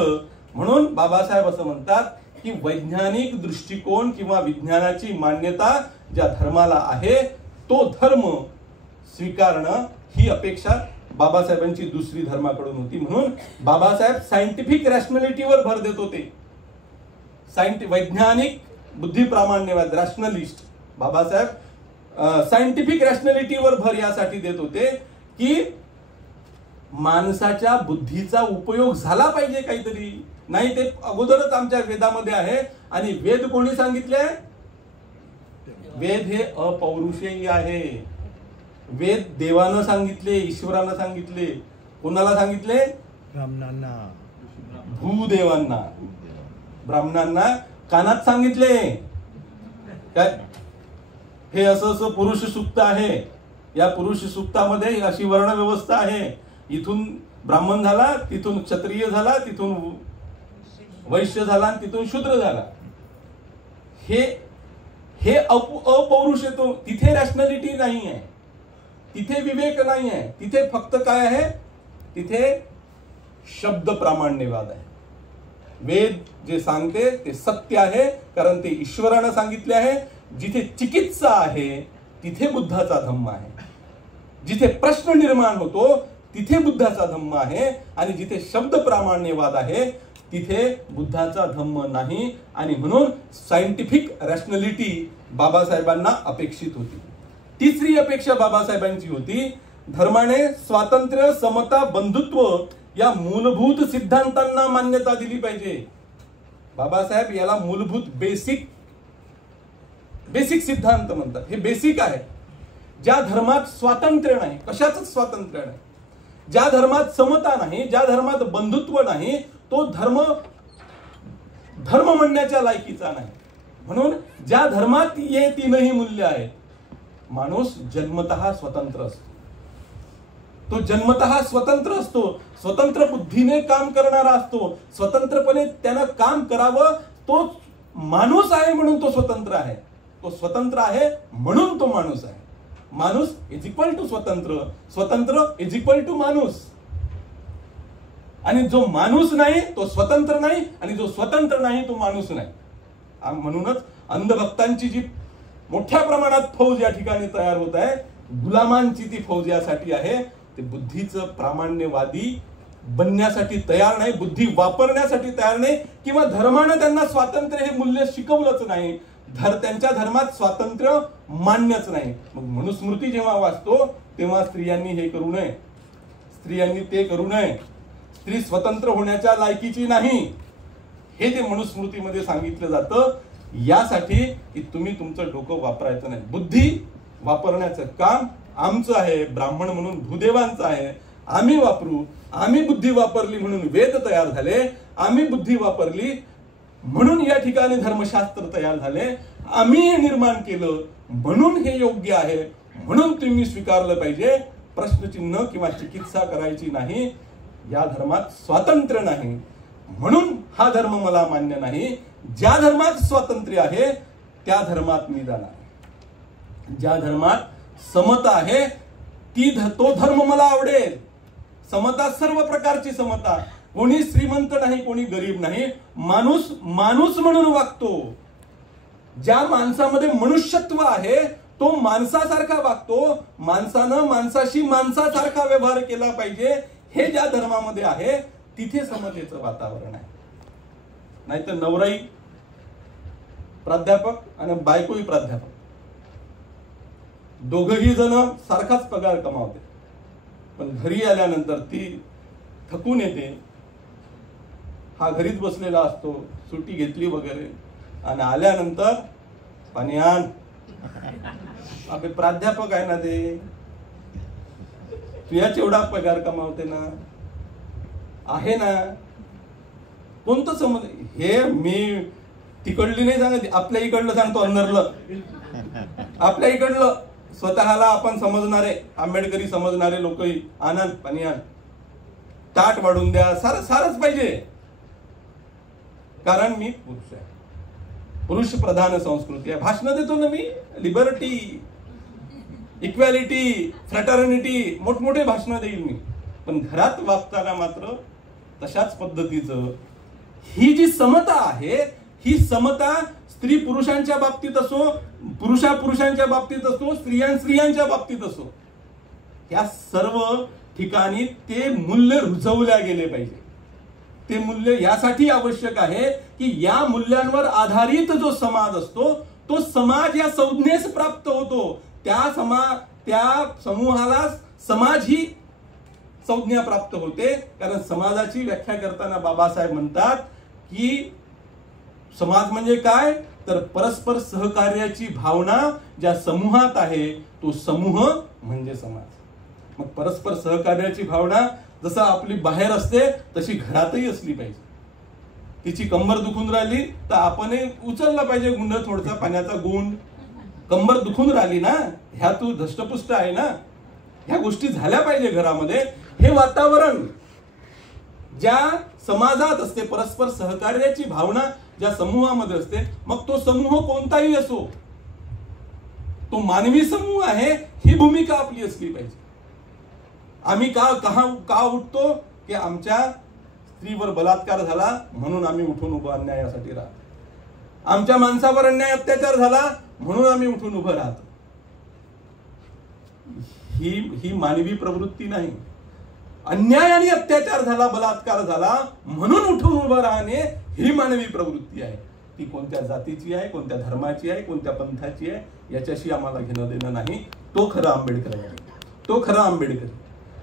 म्हणून बाबासाहेब असं म्हणतात की वैज्ञानिक दृष्टिकोन किंवा विज्ञानाची मान्यता ज्या धर्माला आहे तो धर्म स्वीकारणं ही अपेक्षा बाबासाहेबांची दुसरी धर्माकडून होती. म्हणून बाबासाहेब सायंटिफिक रॅशनॅलिटीवर भर देत होते. वैज्ञानिक बुद्धी प्रामाण्यवाद, रॅशनलिस्ट बाबासाहेब सायंटिफिक रॅशनॅलिटीवर भर यासाठी देत होते की माणसाच्या बुद्धीचा उपयोग झाला पाहिजे काहीतरी. नाही ते अगोदरच आमच्या वेदामध्ये आहे, आणि वेद कोणी सांगितले? वेद हे अपौरुषेय आहे. वेद देवानं सांगितले, ईश्वरानं सांगितले. कोणाला सांगितले? ब्राह्मणांना, भूदेवांना, ब्राह्मणांना कानात सांगितले काय हे असं असं पुरुष सूक्त आहे, या पुरुष सूक्तामध्ये अशी वर्ण व्यवस्था आहे, इथून ब्राह्मण झाला, तिथून क्षत्रिय झाला, तिथून वैश्य झाला, आणि तिथून शूद्र झाला. हे अपौरुष येतो. तिथे रॅशनॅलिटी नाही आहे, तिथे विवेक नाही आहे, तिथे फक्त काय आहे? तिथे शब्द प्रामाण्यवाद आहे. वेद जे सांगते ते सत्य आहे, कारण ते ईश्वरानं सांगितले आहे. जिथे चिकित्सा आहे तिथे बुद्धाचा धम्म आहे, जिथे प्रश्न निर्माण होतो तिथे बुद्धाचा धम्म आहे, आणि जिथे शब्द प्रामाण्यवाद आहे तिथे बुद्धाचा धम्म नाही. आणि म्हणून सायंटिफिक रॅशनॅलिटी बाबासाहेबांना अपेक्षित होती. तिसरी अपेक्षा बाबासाहेबांची होती, धर्माने स्वातंत्र्य, समता, बंधुत्व या मूलभूत सिद्धांतांना मान्यता दिली पाहिजे. बाबासाहेब याला मूलभूत बेसिक सिद्धांत म्हणतात. हे बेसिक आहे. ज्या धर्मात स्वातंत्र्य नाही, कशाच स्वातंत्र्य नाही, ज्या धर्मात समता नाही, ज्या धर्मात बंधुत्व नाही, तो धर्म म्हणण्याच्या लायकीचा नाही. म्हणून ज्या धर्मात ये तीनही मूल्य आहेत, माणूस जन्मतः स्वतंत्र असतो. तो जन्मतः स्वतंत्र असतो, स्वतंत्र बुद्धीने काम करणारा असतो, स्वतंत्रपणे त्यानं काम करावं. तो माणूस आहे म्हणून तो स्वतंत्र आहे, तो स्वतंत्र आहे म्हणून तो माणूस आहे. माणूस इज इक्वल टू स्वतंत्र, स्वतंत्र इज इक्वल टू माणूस. आणि जो माणूस नाही तो स्वतंत्र नाही, आणि जो स्वतंत्र नाही तो माणूस नाही. म्हणूनच अंधभक्तांची जी मोठ्या प्रमाणात फौज या ठिकाणी तयार होत आहे, गुलामांची ती फौज यासाठी आहे. ते बुद्धीचं प्रामाण्यवादी बनण्यासाठी तयार नाही, बुद्धी वापरण्यासाठी तयार नाही, किंवा धर्मानं त्यांना स्वातंत्र्य हे मूल्य शिकवलंच नाही. त्यांच्या धर्मात स्वातंत्र्य मान्यच नाही. मग मनुस्मृती जेव्हा वाचतो तेव्हा स्त्रियांनी हे करू नये, स्त्रियांनी ते करू नये, स्त्री स्वतंत्र होण्याच्या लायकीची नाही, हे ते मनुस्मृतीमध्ये सांगितलं जातं. यासाठी की तुम्ही तुमचं डोकं वापरायचं नाही. बुद्धी वापरण्याचं काम आमचं आहे, ब्राह्मण म्हणून भूदेवांचं आहे. आम्ही वापरू, आम्ही बुद्धी वापरली म्हणून वेद तयार झाले, आम्ही बुद्धी वापरली म्हणून या ठिकाणी धर्मशास्त्र तयार झाले, आम्ही निर्माण केलं म्हणून हे योग्य आहे, म्हणून तुम्ही स्वीकारलं पाहिजे. प्रश्नचिन्ह किंवा चिकित्सा करायची नाही. या धर्मात स्वातंत्र्य नाही म्हणून हा धर्म मला मान्य नाही. ज्या धर्मात स्वातंत्र्य आहे त्या धर्मात मी जाणार. ज्या धर्मात समता आहे तो धर्म मला आवडेल. समता, सर्व प्रकारची समता. कोणी श्रीमंत नाही, कोणी गरीब नाही. माणूस माणूस म्हणून वागतो. ज्या माणसामध्ये मनुष्यत्व आहे तो माणसासारखा वागतो. माणसानं माणसाशी माणसासारखा व्यवहार केला पाहिजे. हे ज्या धर्मामध्ये आहे तिथे समतेचं वातावरण आहे. नाहीतर नवराई प्राध्यापक आणि बायकोही प्राध्यापक, दोघही जण सारखाच पगार कमावते, पण घरी आल्यानंतर ती थकून येते. हा घरीच बसलेला असतो, सुट्टी घेतली वगैरे, आणि आल्यानंतर पाणी आण. आपले प्राध्यापक आहे ना ते, तुझ्याच एवढा पगार कमावते ना, आहे ना. कोणतं समज हे मी तिकडली नाही सांगत, आपल्या इकडलं सांगतो. अन्नरलं आपल्या इकडलं स्वतःला आपण समजणारे, आंबेडकरी समजणारे लोकही आनंद पाणी आण, ताट वाढून द्या, सारच पाहिजे. कारण मी पुरुष आहे, पुरुष प्रधान संस्कृती आहे. भाषण देतो ना मी, लिबर्टी, इक्वॅलिटी, फ्रॅटर्निटी, मोठमोठे भाषण देईल मी. पण घरात वागताना मात्र तशाच पद्धतीचं ही जी समता आहे, ही समता स्त्री पुरुषांच्या बाबतीत असो, पुरुषांच्या बाबतीत असो, स्त्रियांच्या बाबतीत असो, या सर्व ठिकाणी ते मूल्य रुजवल्या गेले पाहिजे. ते मूल्य यासाठी आवश्यक आहे की या मूल्यांवर आधारित जो समाज असतो तो समाज या संज्ञेस प्राप्त होतो. त्या समूहाला समाज ही संज्ञा प्राप्त होते. कारण समाजाची व्याख्या करताना बाबासाहेब म्हणतात की समाज म्हणजे काय, तर परस्पर सहकार्याची भावना ज्या समूहात आहे तो समूह म्हणजे समाज. मग परस्पर सहकार्याची भावना जसं आपली बाहेर असते तशी घरातही असली पाहिजे. तिची कंबर दुखून राहिली तर आपण उचलला पाहिजे गुंड थोडसा पाण्याचा गुंड. कंबर दुखून राहिली ना, ह्या तू धष्टपुष्ट आहे ना, ह्या गोष्टी झाल्या पाहिजे घरामध्ये. हे वातावरण ज्या समाजात असते, परस्पर सहकार्याची भावना ज्या समूहामध्ये असते, मग तो समूह कोणताही असो, तो मानवी समूह आहे, ही भूमिका आपली असली पाहिजे. आम्ही का उठतो की आमच्या स्त्रीवर बलात्कार झाला म्हणून आम्ही उठून उभं अन्यायासाठी राहतो. आमच्या माणसावर अन्याय अत्याचार झाला म्हणून आम्ही उठून उभं राहतो. ही मानवी प्रवृत्ती नाही. अन्याय आणि अत्याचार झाला, बलात्कार झाला म्हणून उठून उभं राहणे ही मानवी प्रवृत्ती आहे. ती कोणत्या जातीची आहे, कोणत्या धर्माची आहे, कोणत्या पंथाची आहे याच्याशी आम्हाला घेणं देणं नाही. तो खरा आंबेडकर आहे, तो खरा आंबेडकर.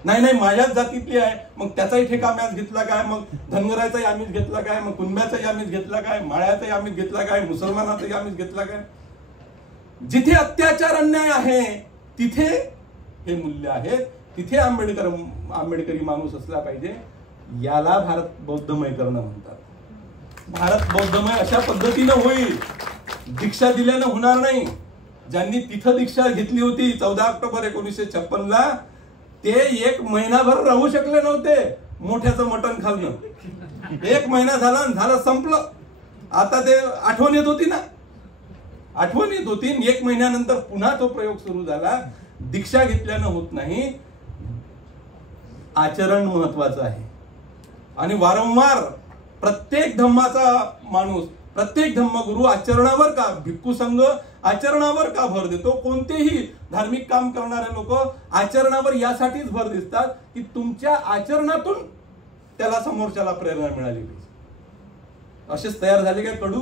नाही माझ्याच जातीतली आहे, मग त्याचाही ठेका आम्हीच घेतला काय, मग धनगराचाही आम्हीच घेतला काय, मग कुणब्याचाही आम्हीच घेतला काय, माळ्याचाही आम्हीच घेतला काय, मुसलमानाचाही आम्हीच घेतला काय. जिथे अत्याचार अन्याय आहे तिथे हे मूल्य आहे, तिथे आंबेडकरी माणूस असला पाहिजे. याला भारत बौद्धमय करणं म्हणतात. भारत बौद्धमय अशा पद्धतीनं होईल, दीक्षा दिल्यानं होणार नाही. ज्यांनी तिथं दीक्षा घेतली होती 14 ऑक्टोबर 1956 ते 1 महिनाभर राहू शकले नव्हते मोठ्याचं मटण खाल्लं. 1 महिना झालं संपलं. आता ते आठवण येत होती ना, आठवण येत होती. 1 महिन्यानंतर पुन्हा तो प्रयोग सुरू झाला. दीक्षा घेतल्यानं होत नाही, आचरण महत्वाचं आहे. आणि वारंवार प्रत्येक धम्माचा माणूस, प्रत्येक धम्मगुरू आचरणावर का, भिक्खू संघ आचरणावर का भर देतो. कोणतेही धार्मिक काम करणारे लोक आचरणावर यासाठीच भर देतात की तुमच्या आचरणातून त्याला समोरच्याला प्रेरणा मिळाली पाहिजे. असेच तयार झाले काय कडू,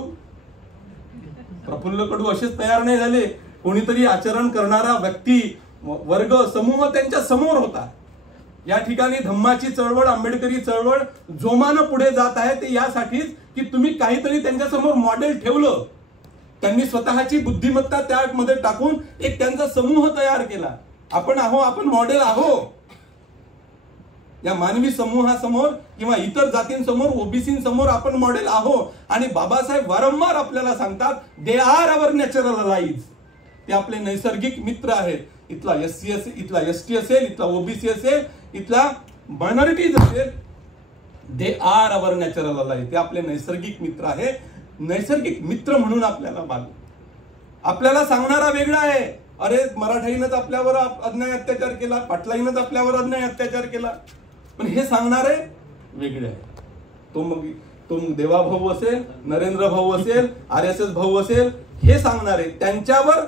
प्रफुल्ल कडू असेच तयार नाही झाले. कोणीतरी आचरण करणारा व्यक्ती, वर्ग, समूह त्यांच्या समोर होता. या ठिकाणी धम्माची चळवळ, आंबेडकरी चळवळ जोमानं पुढे जात आहे ते यासाठीच की तुम्ही काहीतरी त्यांच्या समोर मॉडेल ठेवलं. त्यांनी स्वतःची बुद्धिमत्ता त्यामध्ये टाकून एक त्यांचा समूह तयार केला. आपण मॉडेल आहो. या मानवी समूहासमोर किंवा इतर जातींसमोर, ओबीसींसमोर आपण मॉडेल आहोत. आणि बाबासाहेब वारंवार आपल्याला सांगतात, they are our natural allies. ते आपले नैसर्गिक मित्र आहेत. इथला एससी असेल, इथला एसटी असेल, इथला ओबीसी असेल, इथला मायनॉरिटीज असेल, they are our natural allies. ते आपले नैसर्गिक मित्र आहे. नैसर्गिक मित्र म्हणून आपल्याला बांधू. आपल्याला सांगणारा वेगळा आहे. अरे मराठाईनंच आपल्यावर अन्याय अत्याचार केला, पाटलाईनंच आपल्यावर अन्याय अत्याचार केला. पण हे सांगणारे वेगळे आहे. तो देवा भाऊ असेल, नरेंद्र भाऊ असेल, RSS भाऊ असेल, हे सांगणारे त्यांच्यावर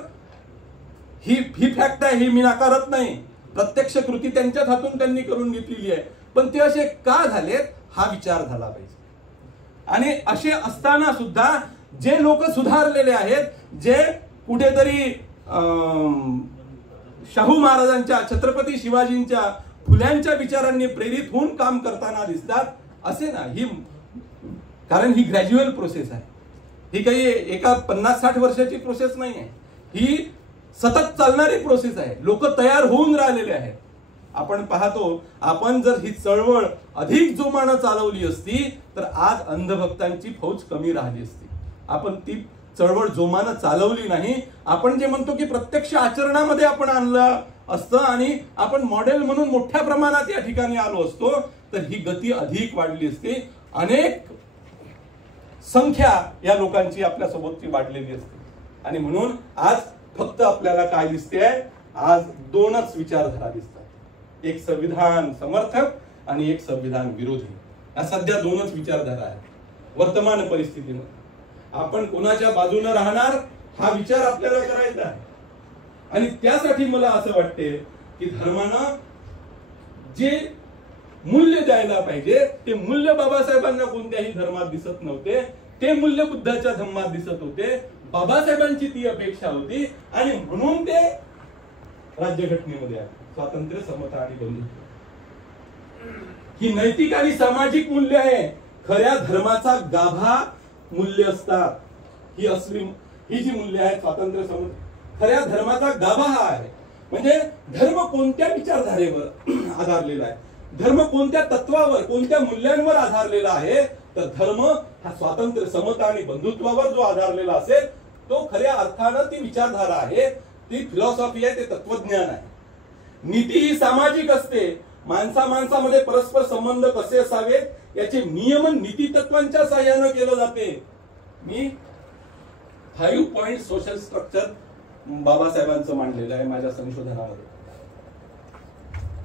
ही फॅक्ट आहे, ही मी नाकारत नाही. प्रत्यक्ष कृती त्यांच्याच हातून त्यांनी करून घेतलेली आहे. पण ते असे का झालेत हा विचार झाला पाहिजे. आणि असे असताना सुद्धा जे लोक सुधारलेले आहेत, जे कुठेतरी शाहू महाराजांच्या, छत्रपती शिवाजींच्या, फुल्यांच्या विचारांनी प्रेरित होऊन काम करताना दिसतात, असे ना. कारण ही ग्रॅज्युअल प्रोसेस आहे. ही काही एका 50-60 वर्षाची प्रोसेस नाही आहे. ही सतत चालणारी प्रोसेस आहे. लोक तयार होऊन राहिलेले आहेत. आपण पाहतो, आपण जर ही चळवळ अधिक जोमानं चालवली असती तर आज अंधभक्तांची फौज कमी राहिली असती. आपण ती चळवळ जोमानं चालवली नाही. आपण जे म्हणतो की प्रत्यक्ष आचरणामध्ये आपण आणलं असतं आणि आपण मॉडेल म्हणून मोठ्या प्रमाणात या ठिकाणी आलो असतो तर ही गती अधिक वाढली असती. अनेक संख्या या लोकांची आपल्या सोबतची वाढलेली असते. आणि म्हणून आज फक्त आपल्याला काय दिसते, आज दोनच विचारधारा दिसतात. एक संविधान समर्थक आणि एक संविधान विरोधी. या सध्या दोनच विचारधारा आहेत वर्तमान परिस्थितीमध्ये. आपण कोणाच्या बाजूने राहणार हा विचार आपल्याला करायचा आहे. आणि त्यासाठी मला असं वाटते की धर्मानं जे मूल्य द्यायला पाहिजे ते मूल्य बाबासाहेबांना कोणत्याही धर्मात दिसत नव्हते. ते मूल्य बुद्धाच्या धम्मात दिसत होते. बाबासाहेबांची ती अपेक्षा होती आणि म्हणून ते राज्यघटनेमध्ये आहे. स्वातंत्र्य, समता आणि बंधुत्व ही नैतिक आणि सामाजिक मूल्य आहे. खऱ्या धर्माचा गाभा मूल्य असतात. ही जी मूल्य आहेत, स्वातंत्र्य, समता, खऱ्या धर्माचा गाभा हा आहे. म्हणजे धर्म कोणत्या विचारधारेवर आधारलेला आहे, धर्म कोणत्या तत्वावर, कोणत्या मूल्यांवर आधारलेला आहे, तर धर्म हा स्वातंत्र्य, समता आणि बंधुत्वावर जो आधारलेला असेल तो खऱ्या अर्थानं ती विचारधारा आहे, ती फिलॉसॉफी आहे, ते तत्वज्ञान आहे. नीती ही सामाजिक असते. माणसामध्ये परस्पर संबंध कसे असावेत याचे नियमन नीती तत्वांच्या साह्यानं केलं जाते. मी 5 पॉइंट सोशल स्ट्रक्चर बाबासाहेबांचं मांडलेलं आहे माझ्या संशोधनामध्ये.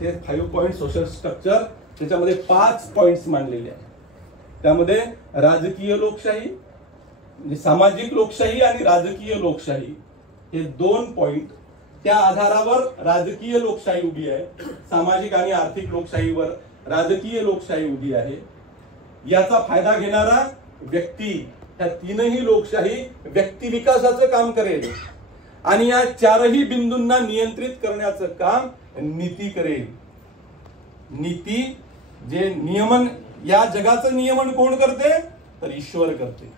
ते 5 पॉइंट सोशल स्ट्रक्चर, त्याच्यामध्ये 5 पॉइंट्स मांडलेले आहेत. त्यामध्ये राजकीय लोकशाही, म्हणजे सामाजिक लोकशाही आणि राजकीय लोकशाही हे 2 पॉइंट. त्या आधारावर राजकीय लोकशाही उभी आहे. सामाजिक आणि आर्थिक लोकशाहीवर राजकीय लोकशाही उभी आहे. याचा फायदा घेणारा व्यक्ती ह्या 3ही लोकशाही व्यक्ती विकासाचं काम करेल आणि या 4ही बिंदूंना नियंत्रित करण्याचं काम नीती करेल. नीती जे नियमन, या जगाचं नियमन कोण करते तर ईश्वर करते.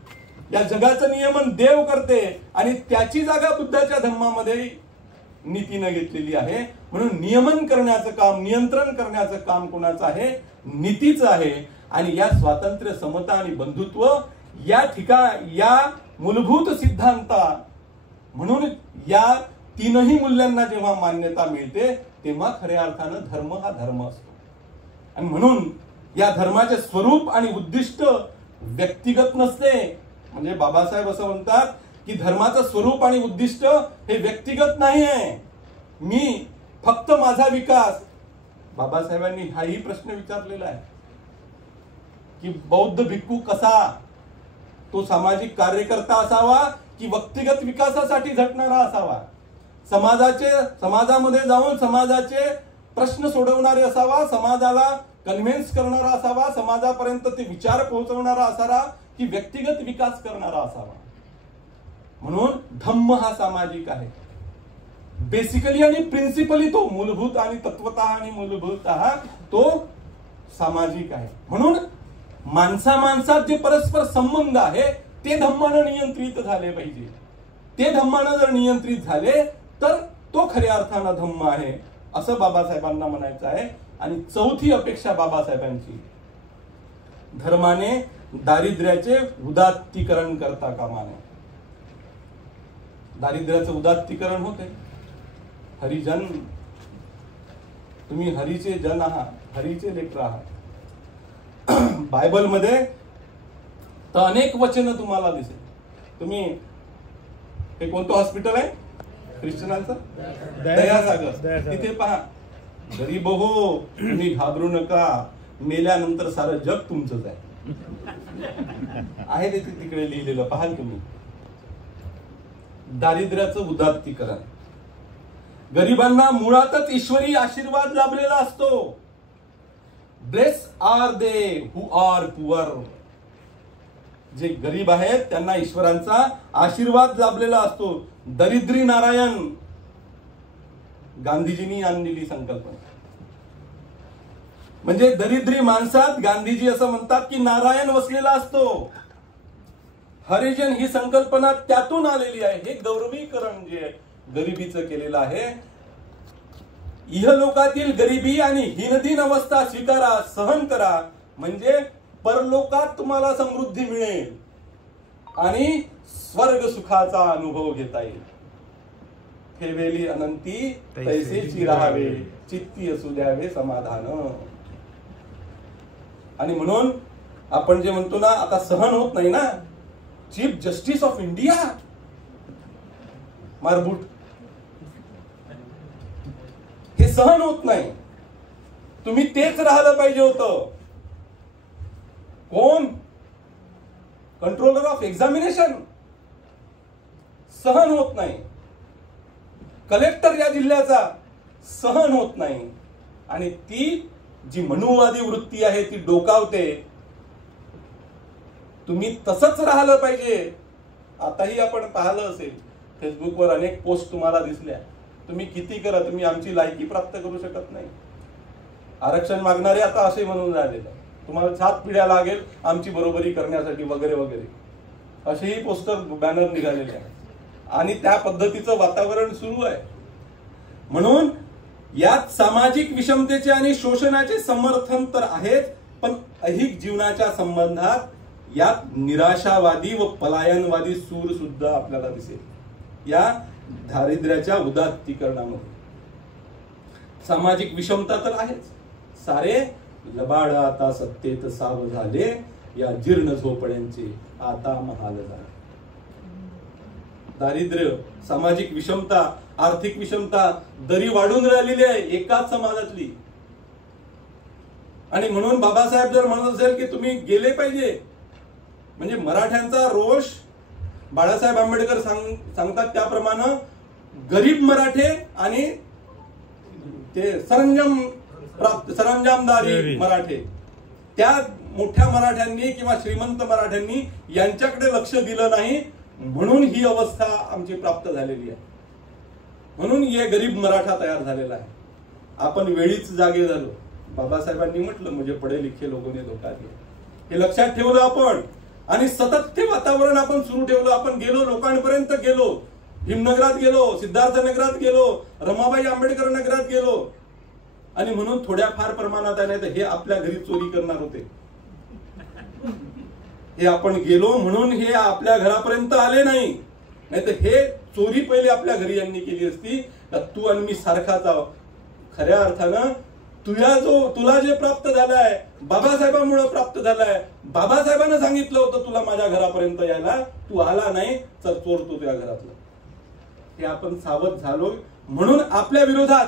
या जगाचं नियमन देव करते आणि त्याची जागा बुद्धाच्या धम्मामध्ये नीतीनं घेतलेली आहे. म्हणून नियमन करण्याचं काम, नियंत्रण करण्याचं काम कोणाचं आहे, नीतीचं आहे. आणि या स्वातंत्र्य, समता आणि बंधुत्व या मूलभूत सिद्धांता, म्हणून या 3ही मूल्यांना जेव्हा मान्यता मिळते तेव्हा खऱ्या अर्थानं धर्म हा धर्म असतो. आणि म्हणून या धर्माचे स्वरूप आणि उद्दिष्ट व्यक्तिगत नसते. म्हणजे बाबासाहेब असं म्हणतात की धर्माचं स्वरूप आणि उद्दिष्ट हे व्यक्तिगत नाही आहे. मी फक्त माझा विकास. बाबासाहेबांनी हाही प्रश्न विचारलेला आहे की बौद्ध भिक्खू कसा, तो सामाजिक कार्यकर्ता असावा की व्यक्तिगत विकासासाठी झटणारा असावा, समाजामध्ये जाऊन समाजाचे प्रश्न सोडवणारे असावा, समाजाला कन्व्हिन्स करणारा असावा, समाजापर्यंत ते विचार पोहोचवणारा असावा की व्यक्तिगत विकास करणारा असावा. म्हणून धम्म हा सामाजिक आहे बेसिकली आणि प्रिन्सिपली. तो मूलभूत आणि तत्वतः आणि मूलभूतः तो सामाजिक आहे. म्हणून माणसात जे परस्पर संबंध आहे ते धम्मानं नियंत्रित झाले पाहिजे. ते धम्मानं जर नियंत्रित झाले तर तो खऱ्या अर्थानं धम्म आहे असं बाबासाहेबांना म्हणायचं आहे. आणि चौथी अपेक्षा बाबासाहेबांची, धर्माने दारिद्र्याचे उदात्तीकरण करता कामा नये. दारिद्र्याचं उदात्तीकरण होते. हरिजन, तुम्ही हरीचे जन आहात, हरीचे लेकर आहात. बायबलमध्ये तर अनेक वचनं तुम्हाला दिसेल. तुम्ही हे कोणतं हॉस्पिटल आहे ख्रिश्चनांचं? दयासागर. तिथे पहा, गरीब हो तुम्ही घाबरू नका, मेल्यानंतर सारं जग तुमचंच आहे. आहे ते तिकडे लिहिलेलं, पाहाल तुम्ही. दारिद्र्याचं उदात्तीकरण. गरिबांना मुळातच ईश्वरी आशीर्वाद लाभलेला असतो. Bless are they who are poor. जे गरीब आहेत त्यांना ईश्वरांचा आशीर्वाद लाभलेला असतो. दरिद्री नारायण, गांधीजींनी आणलेली संकल्पना. म्हणजे दरिद्री माणसात गांधीजी असं म्हणतात की नारायण वसलेला असतो. हरिजन ही संकल्पना त्यातून आलेली आहे. हे गौरवीकरण जे गरिबीचं केलेलं आहे. इहलोकातील गरिबी आणि हीनदीन अवस्था स्वीकारा, सहन करा, म्हणजे परलोकात तुम्हाला समृद्धी मिळेल आणि स्वर्ग सुखाचा अनुभव घेता येईल. ठेवेली अनंती तैसेची राहावे, चित्ती असू द्यावे समाधान. आणि म्हणून आपण जे म्हणतो ना, आता सहन होत नाही ना. चीफ जस्टिस ऑफ इंडिया मारबूट, हे सहन होत नाही. तुम्ही तेच राहिलं पाहिजे होतं. कोण? Controller of examination. सहन होत नाही. कलेक्टर या जिल्ह्याचा सहन होत नाही. आणि ती जी मनुवादी वृत्ती आहे ती डोकावते. तुम्ही तसंच राहिलं पाहिजे. आताही आपण पाहिलं असेल, फेसबुकवर अनेक पोस्ट तुम्हाला दिसल्या. तुम्ही किती करा, तुम्ही आमची लायकी प्राप्त करू शकत नाही. आरक्षण मागणारे आता असे म्हणून राहिलेले, तुम्हाला 7 पिढ्या लागेल आमची बरोबरी करण्यासाठी वगैरे वगैरे, असेही पोस्टर बॅनर निघालेले आहेत. आणि त्या पद्धतीचं वातावरण सुरू आहे. म्हणून यात सामाजिक विषमतेचे आणि शोषणाचे समर्थन तर आहेच, पण ऐहिक जीवनाच्या संबंधात यात निराशावादी व पलायनवादी सूर सुद्धा आपल्याला दिसेल. या दारिद्र्याच्या उदात्तीकरणामध्ये सामाजिक विषमता तर आहेच. सारे लबाड आता सत्तेत साव झाले, या जीर्ण झोपड्यांचे आता महाल झाले. दारिद्र्य, सामाजिक विषमता, आर्थिक विषमता दरी वाढून राहिलेली आहे एकाच समाजातली. आणि म्हणून बाबासाहेब जर म्हणत असेल की तुम्ही गेले पाहिजे, म्हणजे मराठ्यांचा रोष बाळासाहेब आंबेडकर सांगतात त्याप्रमाणे गरीब मराठे आणि ते सरंजामदारी मराठे, त्या मोठ्या मराठ्यांनी किंवा श्रीमंत मराठ्यांनी यांच्याकडे लक्ष दिलं नाही, म्हणून ही अवस्था आमची प्राप्त झालेली आहे. म्हणून हे गरीब मराठा तयार झालेला आहे. आपण वेळीच जागे झालो. बाबासाहेबांनी म्हटलं म्हणजे पढे लिखे लोगों ने धोखा दिया. हे लक्षात ठेवलं आपण आणि सतत ते वातावरण आपण सुरू ठेवलं. आपण गेलो, लोकांपर्यंत गेलो, भीमनगरात गेलो, सिद्धार्थ नगरात गेलो, रमाबाई आंबेडकर नगरात गेलो. आणि म्हणून थोड्या फार प्रमाणात आहे, नाही हे आपल्या घरी चोरी करणार होते, हे आपण गेलो म्हणून हे आपल्या घरापर्यंत आले नाही. नाही तर हे चोरी पहिले आपल्या घरी यांनी केली असती. तू आणि मी सारखाच आहोत. खऱ्या अर्थानं तुला जे प्राप्त झालंय बाबासाहेबांमुळे प्राप्त झालंय. बाबासाहेबांना सांगितलं होतं तुला माझ्या घरापर्यंत यायला, तू आला नाही, तर चोरतो तुझ्या घरातलं. हे आपण सावध झालो. म्हणून आपल्या विरोधात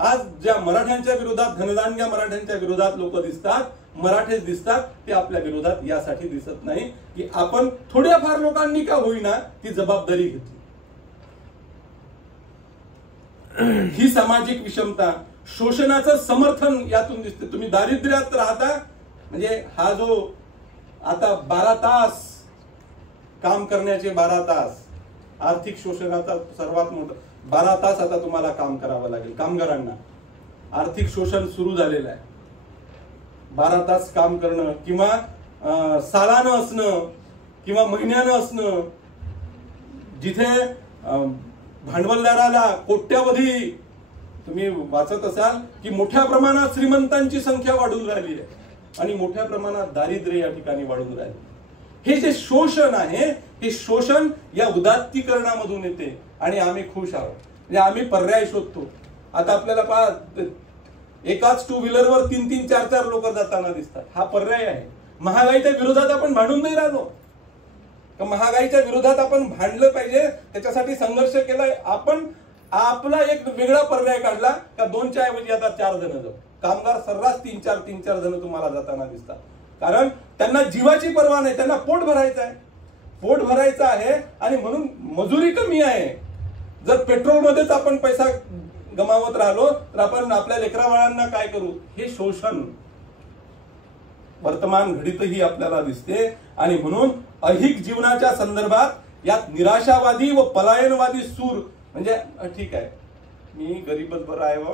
आज ज्या मराठ्यांच्या विरोधात, धनदांडग्या मराठ्यांच्या विरोधात लोक दिसतात, मराठेच दिसतात, ते आपल्या विरोधात यासाठी दिसत नाही की आपण थोड्याफार लोकांनी का होईना ती जबाबदारी घेतली. ही सामाजिक विषमता, शोषणाचं समर्थन यातून दिसते. तुम्ही दारिद्र्यात राहता म्हणजे हा जो आता 12 तास काम करण्याचे 12 तास, आर्थिक शोषणाचा सर्वात मोठा 12 तास आता तुम्हाला काम करावं लागेल. कामगारांना आर्थिक शोषण सुरू झालेलं आहे. 12 तास काम करणं किंवा सालानं असणं किंवा महिन्यानं असणं, जिथे भांडवलदाराला कोट्यावधी तुम्ही वाचत असाल की मोठ्या प्रमाणात श्रीमंतांची संख्या वाढून राहिली आहे आणि मोठ्या प्रमाणात दारिद्र्य या ठिकाणी वाढून राहिले. हे जे शोषण आहे हे शोषण या उदात्तीकरणामधून येते आणि आम्ही खुश आहोत. म्हणजे आम्ही पर्याय शोधतो. आता आपल्याला पहा, एकाच टू व्हीलरवर 3-3, 4-4 लोक जाताना दिसतात. हा पर्याय आहे. महागाईच्या विरोधात आपण भांडून नाही राहिलो. महागाईच्या विरोधात आपण भांडलं पाहिजे, त्याच्यासाठी संघर्ष केलाय आपण. आपला एक वेगळा पर्याय काढला का 2च्या ऐवजी आता 4 जण जाऊ. कामगार सर्रास 3-4 जण तुम्हाला जाताना दिसतात. कारण त्यांना जीवाची पर्वा नाही, त्यांना पोट भरायचं आहे. पोट भरायचं आहे आणि म्हणून मजुरी कमी आहे. जर पेट्रोलमध्येच आपण पैसा गमावत राहिलो तर आपण आपल्या लेकरा बाळांना काय करू. हे शोषण वर्तमान घडीतही आपल्याला दिसते. आणि म्हणून ऐहिक जीवनाच्या संदर्भात यात निराशावादी व पलायनवादी सूर, म्हणजे ठीक आहे मी गरीबच बरं आहे व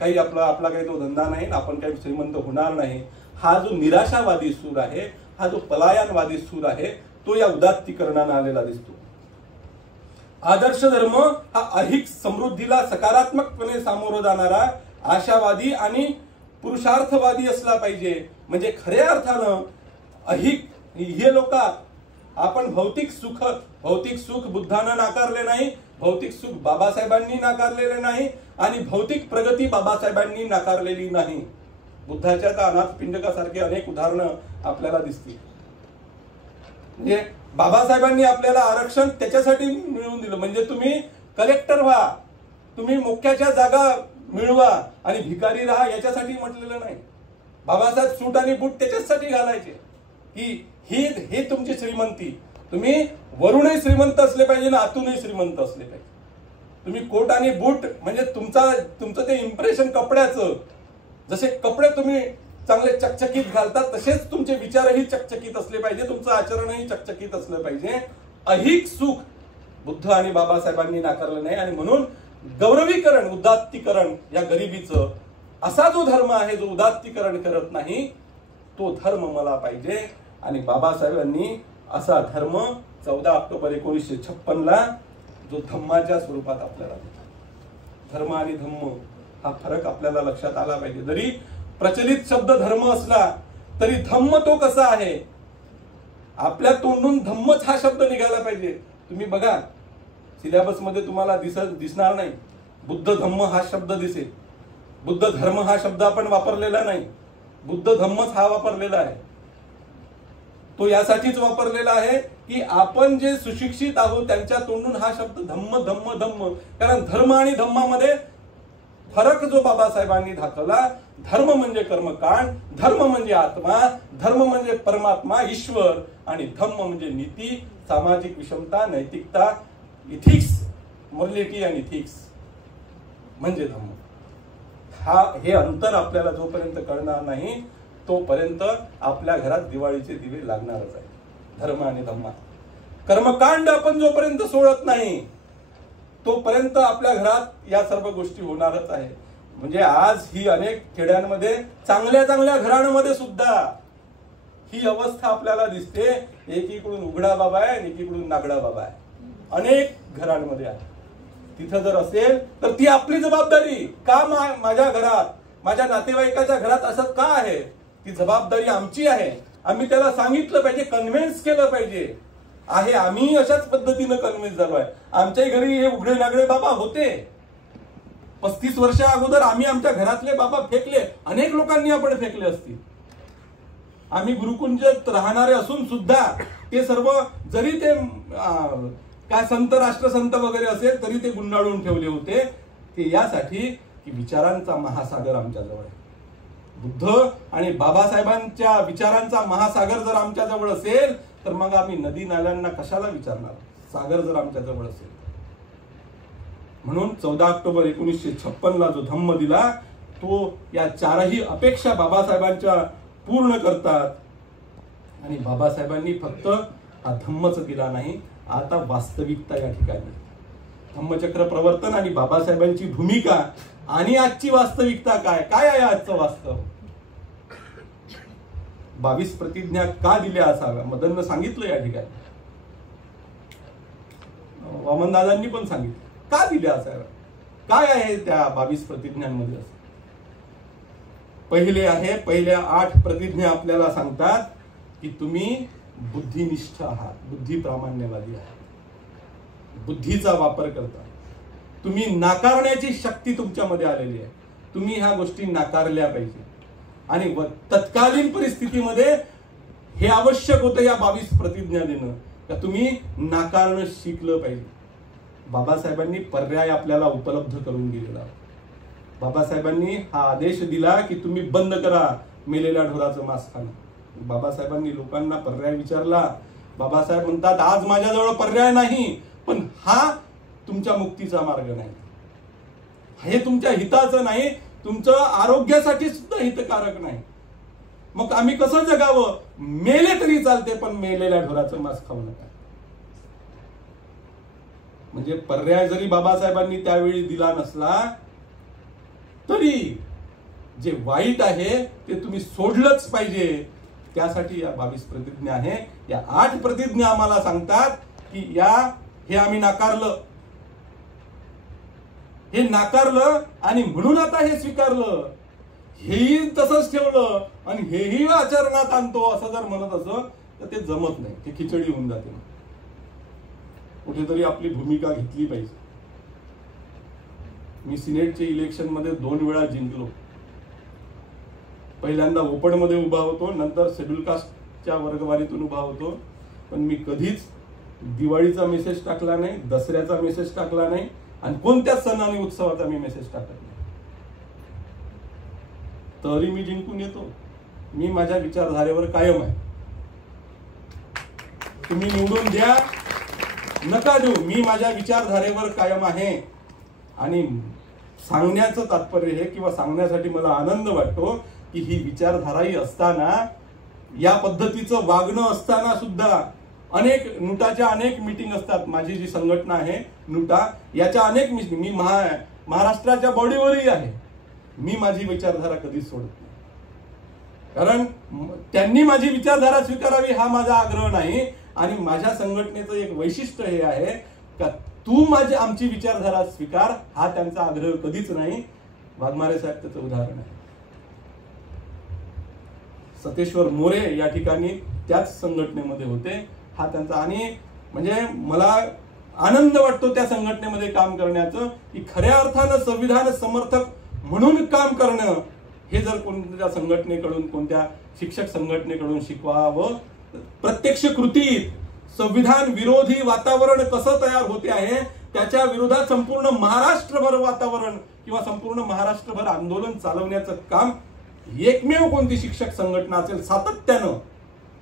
काही आपला काही तो धंदा नाही, आपण काही श्रीमंत होणार नाही, हा जो निराशावादी सूर आहे, हा जो पलायनवादी सूर आहे, तो या उदात्तीकरणाने आलेला दिसतो. आदर्श धर्म हा ऐहिक समृद्धीला सकारात्मकपणे सामोरं जाणारा आशावादी आणि पुरुषार्थवादी असला पाहिजे. म्हणजे खऱ्या अर्थानं ऐहिक हे लोक, आपण भौतिक सुख बुद्धानं नाकारले नाही, भौतिक सुख बाबासाहेबांनी नाकारलेले नाही आणि भौतिक प्रगती बाबासाहेबांनी नाकारलेली नाही. बुद्धाच्या तर अनाथ पिंडकासारखे अनेक उदाहरणं आपल्याला दिसतील. म्हणजे बाबासाहेबांनी आपल्याला आरक्षण त्याच्यासाठी मिळवून दिलं, म्हणजे तुम्ही कलेक्टर व्हा, तुम्ही मुख्याच्या जागा मिळवा आणि भिकारी राहा, याच्यासाठी म्हटलेलं नाही. बाबासाहेब सूट आणि बूट त्याच्यासाठी घालायचे की ही तुमची श्रीमंती. तुम्ही वरूनही श्रीमंत असले पाहिजे ना आतूनही श्रीमंत असले पाहिजे. तुम्ही कोट आणि बूट म्हणजे तुमचं ते इम्प्रेशन कपड्याचं, जसे कपडे तुम्ही चांगले चकचकीत घालतात तसेच तुमचे विचारही चकचकीत असले पाहिजे, तुमचं आचरणही चकचकीत असलं पाहिजे. ऐहिक सुख बुद्ध आणि बाबासाहेबांनी नाकारलं नाही आणि म्हणून गौरवीकरण, उदात्तीकरण या गरिबीचं, असा जो धर्म आहे जो उदात्तीकरण करत नाही, तो धर्म मला पाहिजे. आणि बाबासाहेबांनी असा धर्म 14 ऑक्टोबर 1956 जो धम्माच्या स्वरूपात आपल्याला दिला. धर्म आणि धम्म हा फरक आपल्याला लक्षात आला पाहिजे. जरी प्रचलित शब्द धर्म असला तरी धम्म तो कसा आहे, आपल्या तोंडून धम्मच हा शब्द निघाला पाहिजे. तुम्ही बघा सिलेबस मध्ये तुम्हाला दिसणार नाही बुद्ध धम्म हा शब्द दिसेल. बुद्ध धर्म हा शब्द आपण वापरलेला नाही, बुद्ध धम्मच हा वापरलेला आहे. तो यासाठीच वापरलेला आहे की आपण जे सुशिक्षित आहोत त्यांच्या तोंडून हा शब्द धम्म धम्म धम्म, कारण धर्म आणि धम्मामध्ये फरक जो बाबासाहेबांनी दाखवला, धर्म म्हणजे कर्मकांड, धर्म म्हणजे आत्मा, धर्म म्हणजे परमात्मा ईश्वर आणि धम्म म्हणजे नीती, सामाजिक विषमता, नैतिकता, इथिक्स, मोरॅलिटी आणि इथिक्स म्हणजे धम्म. हे अंतर आपल्याला जोपर्यंत कळणार नाही तोपर्यंत आपल्या घरात दिवाळीचे दिवे लागणारच आहे. धर्म आणि धम्मा, कर्मकांड आपण जोपर्यंत सोडत नाही तोपर्यंत आपल्या घरात या सर्व गोष्टी होणारच आहे. म्हणजे आज ही अनेक खेड्यांमध्ये चांगल्या घरांमध्ये सुद्धा ही अवस्था आपल्याला दिसते. एकीकडून उघडा बाबा आहे आणि एकीकडून नागडा बाबा आहे, अनेक घरांमध्ये आहे. तिथं जर असेल तर ती आपली जबाबदारी. का माझ्या घरात, माझ्या नातेवाईकाच्या घरात असं का आहे, ती जबाबदारी आमची आहे. आम्ही त्याला सांगितलं पाहिजे, कन्व्हिन्स केलं पाहिजे. आहे आम्ही अशाच पद्धतीनं कन्व्हिन्स झालोय. आमच्याही घरी हे उघडे नागडे बाबा होते. 35 वर्षा अगोदर आम्ही आमच्या घरातले बाबा फेकले, अनेक लोकांनी आपण फेकले असतील. आम्ही गुरुकुंजात राहणारे असून सुद्धा ते सर्व, जरी ते काय संत राष्ट्रसंत वगैरे असेल तरी ते गुंडाळून ठेवले होते. ते यासाठी की विचारांचा महासागर आमच्या जवळ आहे. बुद्ध आणि बाबासाहेबांच्या विचारांचा महासागर जर आमच्या जवळ असेल तर मग आम्ही नदी नाल्यांना कशाला विचारणार, सागर जर आमच्या जवळ असेल. म्हणून 14 ऑक्टोबर 1956 जो धम्म दिला तो या चारही अपेक्षा बाबासाहेबांच्या पूर्ण करतात. आणि बाबासाहेबांनी फक्त हा धम्मच दिला नाही, आता वास्तविकता या ठिकाणी धम्मचक्र प्रवर्तन आणि बाबासाहेबांची भूमिका आणि आजची वास्तविकता काय आहे आजचं वास्तव. 22 प्रतिज्ञा का दिल्या असाव्या मदननं सांगितलं या ठिकाणी, वामनदादांनी पण सांगितलं का दिल्या असाव्या. काय आहे त्या 22 प्रतिज्ञांमध्ये असं? पहिल्या 8 प्रतिज्ञा आपल्याला सांगतात की तुम्ही बुद्धिनिष्ठ आहात, बुद्धी प्रामाण्यवादी आहात, बुद्धीचा वापर करता, तुम्ही नाकारण्याची शक्ती तुमच्यामध्ये आलेली आहे, तुम्ही ह्या गोष्टी नाकारल्या पाहिजे. आणि तत्कालीन परिस्थितीमध्ये हे आवश्यक होतं या 22 प्रतिज्ञा देणं, का तुम्ही नाकारणं शिकलं पाहिजे. बाबासाहेबांनी पर्याय आपल्याला उपलब्ध करून दिलेला. बाबासाहेबांनी हा आदेश दिला की तुम्ही बंद करा मेलेल्या ढोराचं मांस खाणं. बाबासाहेबांनी लोकांना पर्याय विचारला. बाबासाहेब म्हणतात आज माझ्याजवळ पर्याय नाही, पण हा तुमच्या मुक्तीचा मार्ग नाही, हे तुमच्या हिताचं नाही, तुमचं आरोग्यासाठी सुद्धा हितकारक नाही. मग आम्ही कसं जगावं? मेले तरी चालते, पण मेलेल्या ढोराचं मांस खाऊ नका. म्हणजे पर्याय जरी बाबासाहेबांनी त्यावेळी दिला नसला तरी जे वाईट आहे ते तुम्ही सोडलंच पाहिजे. त्यासाठी या 22 प्रतिज्ञा आहे. या 8 प्रतिज्ञा आम्हाला सांगतात की हे आम्ही नाकारलं, हे नाकारलं आणि म्हणून आता हे स्वीकारलं, हेही तसंच ठेवलं आणि हेही आचरणात आणतो असं जर म्हणत असं तर ते जमत नाही, ते खिचडी होऊन जाते. कुठेतरी आपली भूमिका घेतली पाहिजे. मी सिनेटचे इलेक्शन मध्ये 2 वेळा जिंकलो. पहिल्यांदा ओपन मध्ये उभा होतो, नंतर शेड्यूल कास्टच्या वर्गवारीतून उभा होतो. पण मी कधीच दिवाळीचा मेसेज टाकला नाही, दसऱ्याचा मेसेज टाकला नाही आणि कोणत्याच सण आणि उत्सवाचा मी मेसेज टाकत नाही. तरी मी जिंकून येतो. मी माझ्या विचारधारेवर कायम आहे. तुम्ही निवडून द्या नका देऊ, मी माझ्या विचारधारेवर कायम आहे. आणि सांगण्याचं तात्पर्य हे किंवा सांगण्यासाठी मला आनंद वाटतो की ही विचारधाराही असताना, या पद्धतीचं वागणं असताना सुद्धा नुटाच्या अनेक मीटिंग असतात. माझी जी संघटना आहे नुटा, याच्या अनेक मीटिंग, मी महाराष्ट्राच्या बॉडीवरही आहे. मी माझी विचारधारा कधीच सोडत नाही, कारण त्यांनी माझी विचारधारा स्वीकारावी हा माझा आग्रह नाही. आणि माझ्या संघटनेचं एक वैशिष्ट्य हे आहे का तू आमची विचारधारा स्वीकार, हा त्यांचा आग्रह कधीच नाही. वाघमारे साहेब त्याचं उदाहरण आहे. सतेश्वर मोरे या ठिकाणी त्याच संघटनेमध्ये होते, हा त्यांचा. आणि म्हणजे मला आनंद वाटतो त्या संघटनेमध्ये काम करण्याचं, की खऱ्या अर्थानं संविधान समर्थक म्हणून काम करणं हे जर कोणत्या संघटनेकडून, कोणत्या शिक्षक संघटनेकडून शिकवावं. प्रत्यक्ष कृतीत संविधान विरोधी वातावरण कसं तयार होते आहे, त्याच्या विरोधात संपूर्ण महाराष्ट्रभर वातावरण किंवा संपूर्ण महाराष्ट्रभर आंदोलन चालवण्याचं काम एकमेव कोणती शिक्षक संघटना असेल सातत्यानं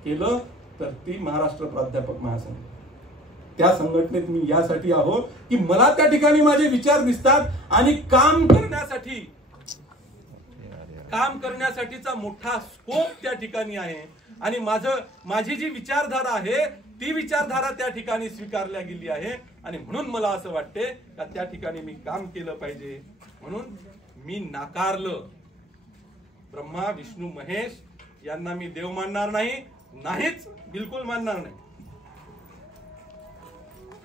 केलं तर ती महाराष्ट्र प्राध्यापक महासंघ. त्या संघटनेत मी यासाठी आहो की मला त्या ठिकाणी माझे विचार दिसतात आणि काम करण्यासाठीचा मोठा स्कोप त्या ठिकाणी आहे. आणि माझी जी विचारधारा आहे ती विचारधारा त्या ठिकाणी स्वीकारल्या गेली आहे. आणि म्हणून मला असं वाटते का त्या ठिकाणी मी काम केलं पाहिजे. म्हणून मी नाकारलं. ब्रह्मा विष्णू महेश यांना मी देव मानणार नाहीच, बिलकुल मानणार नाही.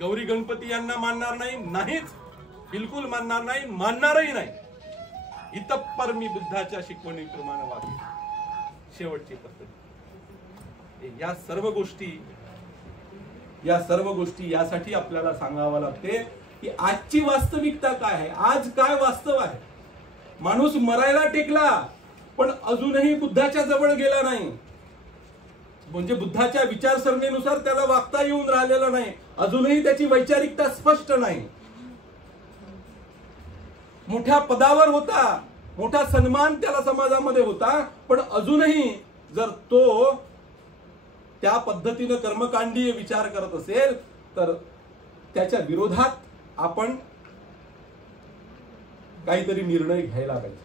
गौरी गणपती यांना मानणार नाहीच, बिलकुल मानणार नाही, मानणारही नाही. इतप्पर मी बुद्धाच्या शिकवणीप्रमाणे वागेन. शेवटची पद्धत. या सर्व गोष्टी यासाठी आपल्याला सांगावं लागते की आजची वास्तविकता काय आहे, आज काय वास्तव आहे. माणूस मरायला टेकला पण अजूनही बुद्धाच्या जवळ गेला नाही. म्हणजे बुद्धाच्या विचारसरणीनुसार त्याला वागता येऊन राहिलेलं नाही. अजूनही त्याची वैचारिकता स्पष्ट नाही. मोठ्या पदावर होता, मोठा सन्मान त्याला समाजामध्ये होता, पण अजूनही जर तो त्या पद्धतीनं कर्मकांडीय विचार करत असेल तर त्याच्या विरोधात आपण काहीतरी निर्णय घ्यायला पाहिजे.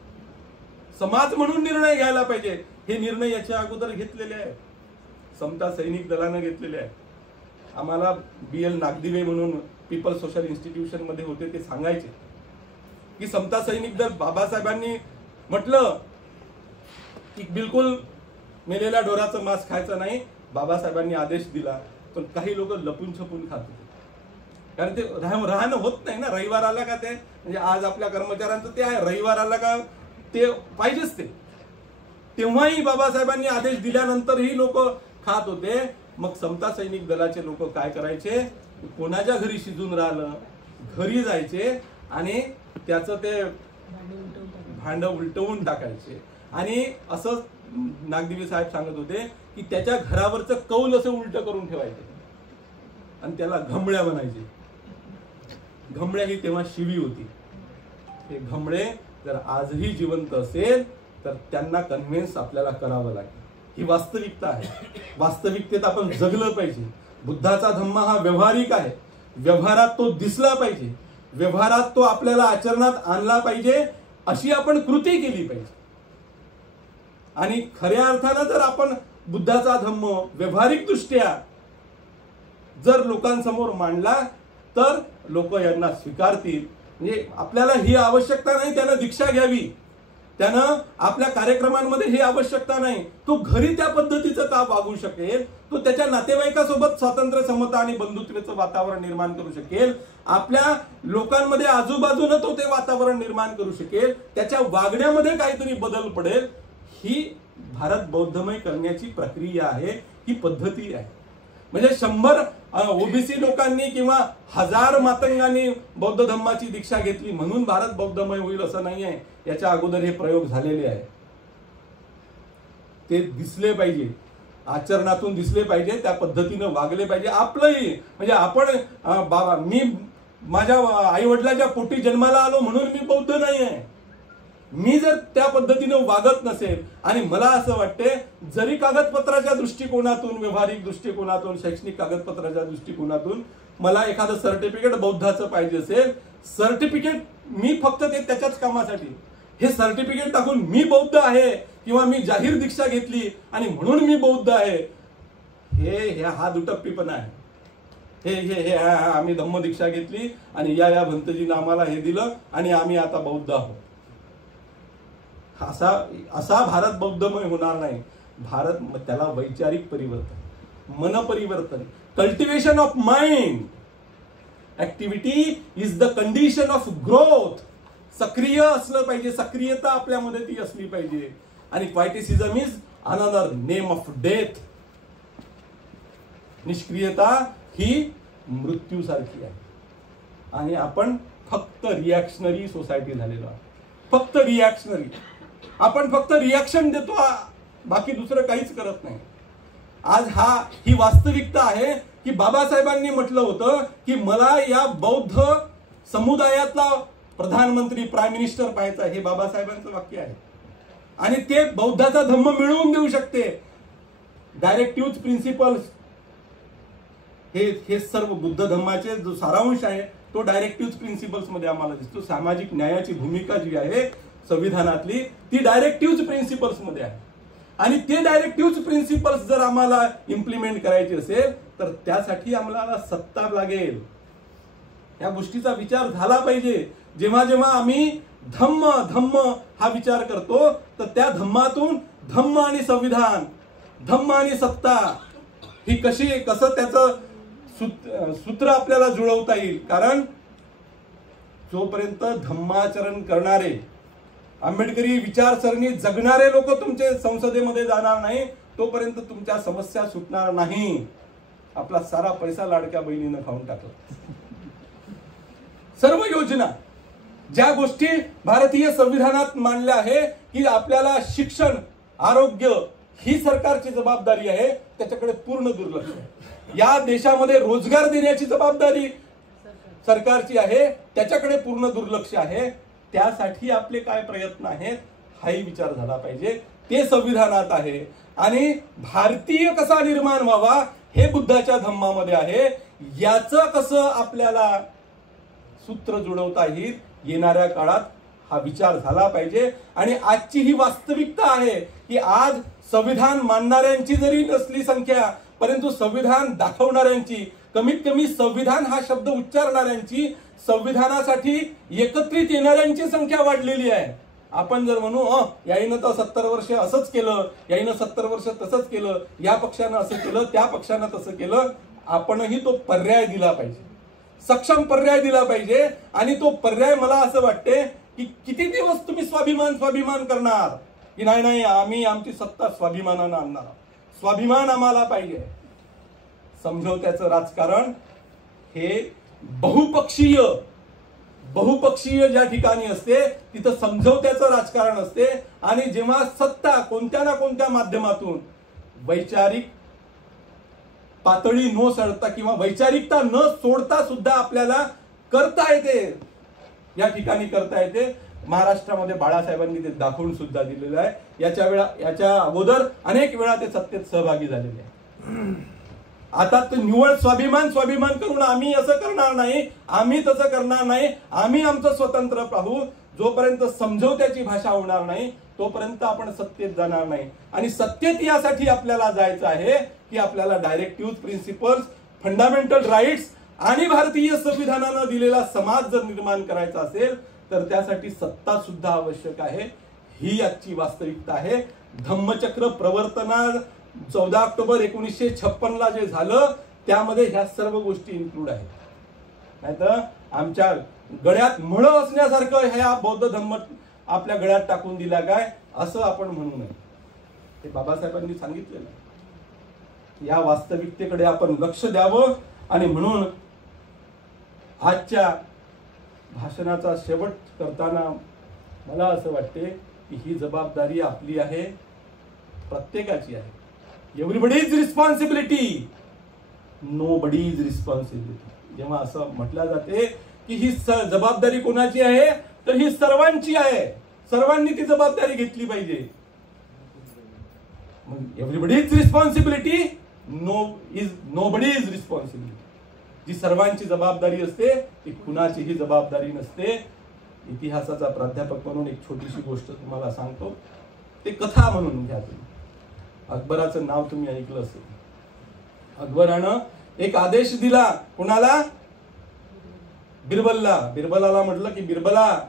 समाज म्हणून निर्णय घ्यायला पाहिजे. हे निर्णय याच्या अगोदर घेतलेले आहेत, समता सैनिक दलानं घेतलेले आहेत. आम्हाला BL नागदिवे म्हणून पीपल सोशल इन्स्टिट्यूशन मध्ये होते, ते सांगायचे की समता सैनिक दल, बाबासाहेबांनी म्हटलं की बिलकुल मेलेल्या ढोराचं मांस खायचं नाही. बाबासाहेबांनी आदेश दिला, पण काही लोक लपून छपून खात होते. कारण ते राहणं होत नाही ना. रविवार आला का ते म्हणजे आज आपल्या कर्मचाऱ्यांचं ते आहे, रविवार आला का ते पाहिजेच ते. तेव्हाही बाबासाहेबांनी आदेश दिल्यानंतरही लोक खात होते. मग समता सैनिक दलाचे लोक काय करायचे, कोणाच्या घरी शिजून राहिलं घरी जायचे आणि त्याचं ते भांड उलटवून टाकायचे. आणि असं नागदेवी साहेब सांगत होते की त्याच्या घरावरचं कौल असं उलट करून ठेवायचे आणि त्याला घमड्या म्हणायचे. घमड्या ही तेव्हा शिवी होती. हे घमडे जर आजही जिवंत असेल तर त्यांना कन्व्हिन्स आपल्याला करावं लागेल. ही वास्तविकता आहे. वास्तविकतेत आपण जगलं पाहिजे. बुद्धाचा धम्मा हा व्यवहारिक आहे. व्यवहारात तो दिसला पाहिजे. व्यवहारात तो आपल्याला आचरणात आणला पाहिजे. अशी आपण कृती केली पाहिजे. आणि खऱ्या अर्थानं जर आपण बुद्धाचा धम्म व्यावहारिक दृष्ट्या जर लोकांसमोर मांडला तर लोक यांना स्वीकारतील. म्हणजे आपल्याला ही आवश्यकता नाही त्यानं दीक्षा घ्यावी, त्यानं आपल्या कार्यक्रमांमध्ये ही आवश्यकता नाही. तो घरी त्या पद्धतीचं का वागू शकेल, तो त्याच्या नातेवाईकासोबत स्वातंत्र्य, समता आणि बंधुत्वाचं वातावरण निर्माण करू शकेल. आपल्या लोकांमध्ये आजूबाजूला तो ते वातावरण निर्माण करू शकेल. त्याच्या वागण्यामध्ये काहीतरी बदल पडेल. ही भारत बौद्धमय करण्याची प्रक्रिया आहे, ही पद्धती आहे. म्हणजे 100 ओबीसी लोकांनी किंवा 1000 मातंगांनी बौद्ध धम्माची दीक्षा घेतली म्हणून भारत बौद्धमय होईल असं नाही आहे. याच्या अगोदर हे प्रयोग झालेले आहे. ते दिसले पाहिजे, आचरणातून दिसले पाहिजे, त्या पद्धतीनं वागले पाहिजे. आपलंही म्हणजे आपण मी माझ्या आई वडिलांच्या पोटी जन्माला आलो म्हणून मी बौद्ध नाही आहे. मी जर त्या पद्धतीनं वागत नसेल आणि मला असं वाटते जरी कागदपत्राच्या दृष्टिकोनातून, व्यवहारिक दृष्टिकोनातून, शैक्षणिक कागदपत्राच्या दृष्टिकोनातून मला एखादं सर्टिफिकेट बौद्धाचं पाहिजे असेल, सर्टिफिकेट मी फक्त ते त्याच्याच कामासाठी, हे सर्टिफिकेट टाकून मी बौद्ध आहे किंवा मी जाहीर दीक्षा घेतली आणि म्हणून मी बौद्ध आहे, हे हा दुटप्पीपणा आहे. हे आम्ही धम्म दीक्षा घेतली आणि या भंतजीनं आम्हाला हे दिलं आणि आम्ही आता बौद्ध आहोत. असा भारत बौद्धमय होणार नाही. भारत त्याला वैचारिक परिवर्तन, मन परिवर्तन, cultivation of mind, activity is the condition of growth. सक्रिय असलं पाहिजे, सक्रियता आपल्यामध्ये ती असली पाहिजे. आणि quietism is another name of death. निष्क्रियता ही मृत्यूसारखी आहे. आणि आपण फक्त रिॲक्शनरी सोसायटी झालेलो आहे. फक्त रिॲक्शनरी. आपण फक्त रिॲक्शन देतो, बाकी दुसरं काहीच करत नाही. आज ही वास्तविकता आहे की बाबासाहेबांनी म्हटलं होतं की मला या बौद्ध समुदायातला प्रधानमंत्री, प्राईम मिनिस्टर पाहायचा. हे बाबासाहेबांचं वाक्य आहे. आणि ते बौद्धाचा धम्म मिळवून देऊ शकते. डायरेक्टिव्ह प्रिन्सिपल्स हे सर्व बुद्ध धम्माचे जो सारांश आहे तो डायरेक्टिव्ह प्रिन्सिपल्स मध्ये आम्हाला दिसतो. सामाजिक न्यायाची भूमिका जी आहे संविधानातली ती डायरेक्टिव्ह प्रिन्सिपल्स मध्ये आहे. आणि ते डायरेक्टिव्ह प्रिन्सिपल्स जर आम्हाला इम्प्लिमेंट करायचे असेल तर त्यासाठी आम्हाला सत्ता लागेल. या गोष्टीचा विचार झाला पाहिजे. जेव्हा जेव्हा आम्ही धम्म हा विचार करतो तर त्या धम्मातून धम्म आणि संविधान, धम्म आणि सत्ता ही कसं त्याचं सूत्र आपल्याला जुळवता येईल. कारण जोपर्यंत धम्माचरण करणारे, आंबेडकरी विचारसरणी जगणारे लोक तुमचे संसदेमध्ये जाणार नाही तोपर्यंत तुमच्या समस्या सुटणार नाही. आपला सारा पैसा लाडक्या बहिणीनं खाऊन टाकला. सर्व योजना, ज्या गोष्टी भारतीय संविधानात मांडल्या आहे की आपल्याला शिक्षण, आरोग्य ही सरकारची जबाबदारी आहे, त्याच्याकडे पूर्ण दुर्लक्ष आहे. या देशामध्ये रोजगार देण्याची जबाबदारी सरकारची आहे, त्याच्याकडे पूर्ण दुर्लक्ष आहे. त्यासाठी आपले काय प्रयत्न आहेत हाही विचार झाला पाहिजे. ते संविधानात आहे. आणि भारतीय कसा निर्माण व्हावा हे बुद्धाच्या धम्मामध्ये आहे. याचं कसं आपल्याला सूत्र जुळवता येईल येणाऱ्या काळात हा विचार झाला पाहिजे. आणि आजची ही वास्तविकता आहे की आज संविधान मानणाऱ्यांची जरी नसली संख्या, परंतु संविधान दाखवणाऱ्यांची, कमीत कमी संविधान हा शब्द उच्चारणाऱ्यांची, संविधानासाठी एकत्रित येणाऱ्यांची संख्या वाढलेली आहे. आपण जर म्हणू याईनं तर 70 वर्ष असंच केलं, याईनं 70 वर्ष तसंच केलं, या पक्षानं असं केलं, त्या पक्षानं तसं केलं, आपणही तो पर्याय दिला पाहिजे. सक्षम पर्याय दिला पाहिजे. आणि तो पर्याय मला असं वाटते की किती दिवस तुम्ही स्वाभिमान करणार की नाही आम्ही आमची सत्ता स्वाभिमानानं आणणार. स्वाभिमान आम्हाला पाहिजे. समझोत्याचं राजकारण हे बहुपक्षीय ज्या ठिकाणी असते तिथं समझोत्याचं राजकारण असते. आणि जेव्हा सत्ता कोणत्या ना कोणत्या माध्यमातून वैचारिक पातळी न सोडता किंवा वैचारिकता न सोडता सुद्धा आपल्याला करता येते, या ठिकाणी करता येते. महाराष्ट्रामध्ये बाळासाहेबांनी ते दाखवून सुद्धा दिलेलं आहे. याच्या अगोदर अनेक वेळा ते सत्तेत सहभागी झालेले आहे. आता ते निवळ स्वाभिमान करून आम्ही असं करणार नाही, आम्ही तसं करणार नाही, आम्ही आमचं स्वतंत्र पाहू. जोपर्यंत समझोत्याची भाषा होणार नाही तोपर्यंत आपण सत्तेत जाणार नाही. आणि सत्तेत यासाठी आपल्याला जायचं आहे की आपल्याला डायरेक्टिव्ह प्रिन्सिपल्स, फंडामेंटल राईट्स आणि भारतीय संविधानानं दिलेला समाज जर निर्माण करायचा असेल तर त्यासाठी सत्ता सुद्धा आवश्यक आहे. ही आजची वास्तविकता आहे. धम्मचक्र प्रवर्तना 14 ऑक्टोबर 1956 जे झालं त्यामध्ये ह्या सर्व गोष्टी इन्क्लूड आहेत. नाहीतर आमच्या गळ्यात मळ असण्यासारखं ह्या बौद्ध धम्म आपल्या गळ्यात टाकून दिला काय असं आपण म्हणू नये. हे बाबासाहेबांनी सांगितलेलं. या वास्तविकतेकडे आपण लक्ष द्यावं. आणि म्हणून आजच्या भाषणाचा शेवट करताना मला असं वाटते की ही जबाबदारी आपली आहे, प्रत्येकाची आहे. Everybody's responsibility, nobody's responsibility. जेव्हा असं म्हटलं जाते की ही जबाबदारी कोणाची आहे तर ही सर्वांची आहे, सर्वांनी ती जबाबदारी घेतली पाहिजे. Everybody's responsibility, nobody's responsibility. जी सर्वांची जबाबदारी असते ती कुणाचीही जबाबदारी नसते. इतिहासाचा प्राध्यापक म्हणून एक छोटीशी गोष्ट तुम्हाला सांगतो. ते कथा म्हणून घ्या तुम्ही. अकबराचं नाव तुम्ही ऐकलं असेल. अकबरानं एक आदेश दिला. कुणाला? बिरबलला. बिरबलाला म्हटलं की बिरबला,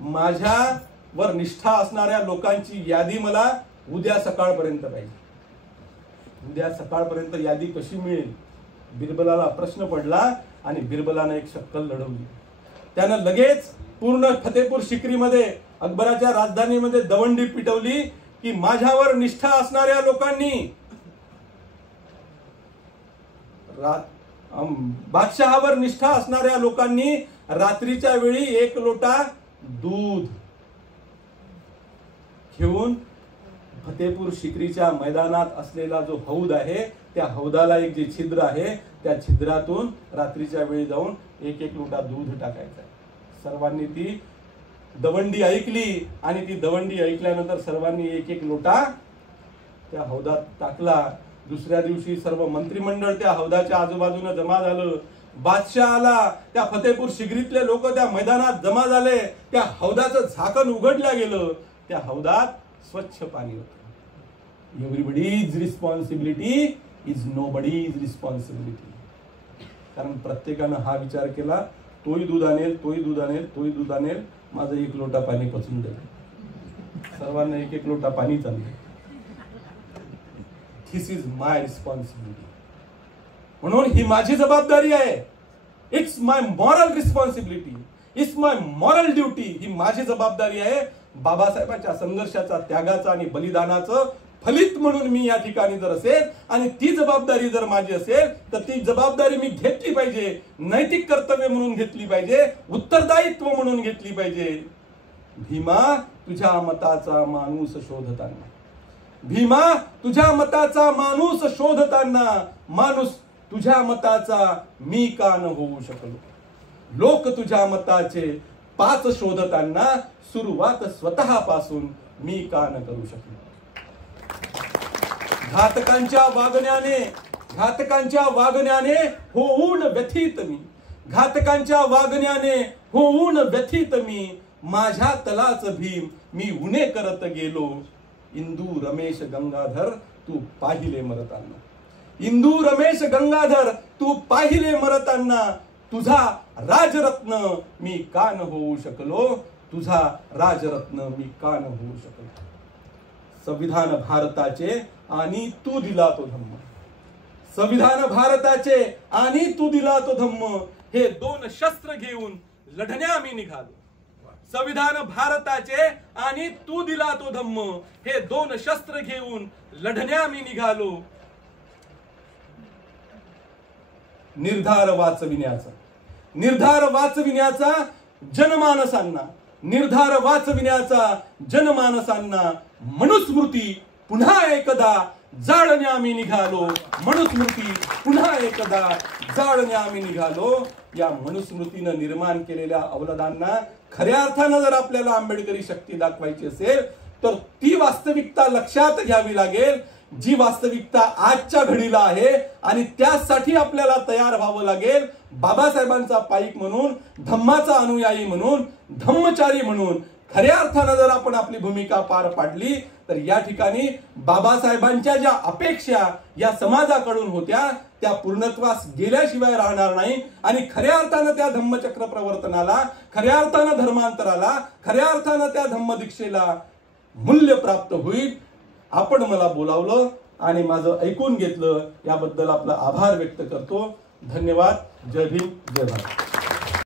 माझ्यावर निष्ठा असणाऱ्या लोकांची यादी मला उद्या सकाळपर्यंत पाहिजे. उद्या सकाळपर्यंत यादी कशी मिळेल? बिरबलाला प्रश्न पडला आणि बिरबलाने एक शक्कल लढवली. त्यानं लगेच पूर्ण फतेपूर सिक्रीमध्ये अकबराच्या राजधानीमध्ये दवंडी पिटवली की माझ्यावर निष्ठा असणाऱ्या लोकांनी, बादशहावर निष्ठा असणाऱ्या लोकांनी रात्रीच्या वेळी 1 लोटा दूध घेऊन फतेपूर सिक्रीच्या मैदानात असलेला जो हौद आहे त्या हौदाला एक जे छिद्र आहे त्या छिद्रातून रात्रीच्या वेळी जाऊन 1 लोटा दूध टाकायचं. सर्वांनी ती दवंडी ऐकली आणि ती दवंडी ऐकल्यानंतर सर्वांनी 1 लोटा त्या हौदात टाकला. दुसऱ्या दिवशी सर्व मंत्रिमंडळ त्या हौदाच्या आजूबाजूने जमा झालं. बादशाह आला. त्या फतेपूर सिक्रीतले लोक त्या मैदानात जमा झाले. त्या हौदाचं झाकण उघडलं गेलं. त्या हौदात स्वच्छ पाणी होतं. Everybody's responsibility is nobody's responsibility. कारण प्रत्येकानं हा विचार केला, तोही दूध आणेल, तोही दूध आणेल, तोही दूध आणेल, माझं 1 लोटा पाणी पचून देईल. सर्वांना 1 लोटा पाणी चाललं. This is my responsibility. म्हणून ही माझी जबाबदारी आहे. It's my moral responsibility, it's my moral duty. ही माझी जबाबदारी आहे. बाबासाहेबांच्या संघर्षाचा, त्यागाचा आणि बलिदानाचं फलित म्हणून मी या ठिकाणी जर असेल आणि ती जबाबदारी जर माझी असेल तर ती जबाबदारी मी घेतली पाहिजे. नैतिक कर्तव्य म्हणून घेतली पाहिजे, उत्तरदायित्व म्हणून घेतली पाहिजे. भीमा तुझ्या मताचा माणूस शोधताना, भीमा तुझ्या मताचा माणूस शोधताना, माणूस तुझ्या मताचा मी का न होऊ शकलो. लोक तुझ्या मताचे 5 शोधताना सुरुवात स्वतःपासून मी का न करू शकलो. घातकांच्या वागण्याने होऊन व्यथित मी, घातकांच्या वागण्याने होऊन व्यथित मी, माझ्या तलाच भीम मी उणे करत गेलो. इंदू रमेश गंगाधर तू पाहिले मरताना, इंदू रमेश गंगाधर तू पाहिले मरताना, तुझा राजरत्न मी का न होऊ शकलो, तुझा राजरत्न मी का न होऊ शकलो. संविधान भारताचे आणि तू दिला तो धम्म, संविधान भारताचे आणि तू दिला तो धम्म. हे 2 शस्त्र घेऊन लढण्या आम्ही निघालो. संविधान भारताचे आणि तू दिला तो धम्म, हे 2 शस्त्र घेऊन लढण्या आम्ही निघालो. निर्धार वाचविण्याचा, निर्धार वाचविण्याचा जनमानसांना, निर्धार वाचविण्याचा जनमानसांना मनुस्मृती पुन्हा एकदा जाळण्या आम्ही निघालो. मनुस्मृती पुन्हा एकदा जाळण्या आम्ही निघालो. या मनुस्मृतीनं निर्माण केलेल्या अवलादांना खऱ्या अर्थानं जर आपल्याला आंबेडकरी शक्ती दाखवायची असेल तर ती वास्तविकता लक्षात घ्यावी लागेल, जी वास्तविकता आजच्या घडीला आहे. आणि त्यासाठी आपल्याला तयार व्हावं लागेल. बाबासाहेबांचा पाईक म्हणून, धम्माचा अनुयायी म्हणून, धम्मचारी म्हणून खऱ्या अर्थानं जर आपण आपली भूमिका पार पाडली तर या ठिकाणी बाबासाहेबांच्या ज्या अपेक्षा या समाजाकडून होत्या त्या पूर्णत्वास गेल्याशिवाय राहणार नाही. आणि खऱ्या अर्थानं त्या धम्मचक्र प्रवर्तनाला, खऱ्या अर्थानं धर्मांतराला, खऱ्या अर्थानं त्या धम्मदीक्षेला मूल्य प्राप्त होईल. आपण मला बोलावलं आणि माझं ऐकून घेतलं याबद्दल आपला आभार व्यक्त करतो. धन्यवाद. जय भीम, जय भारत.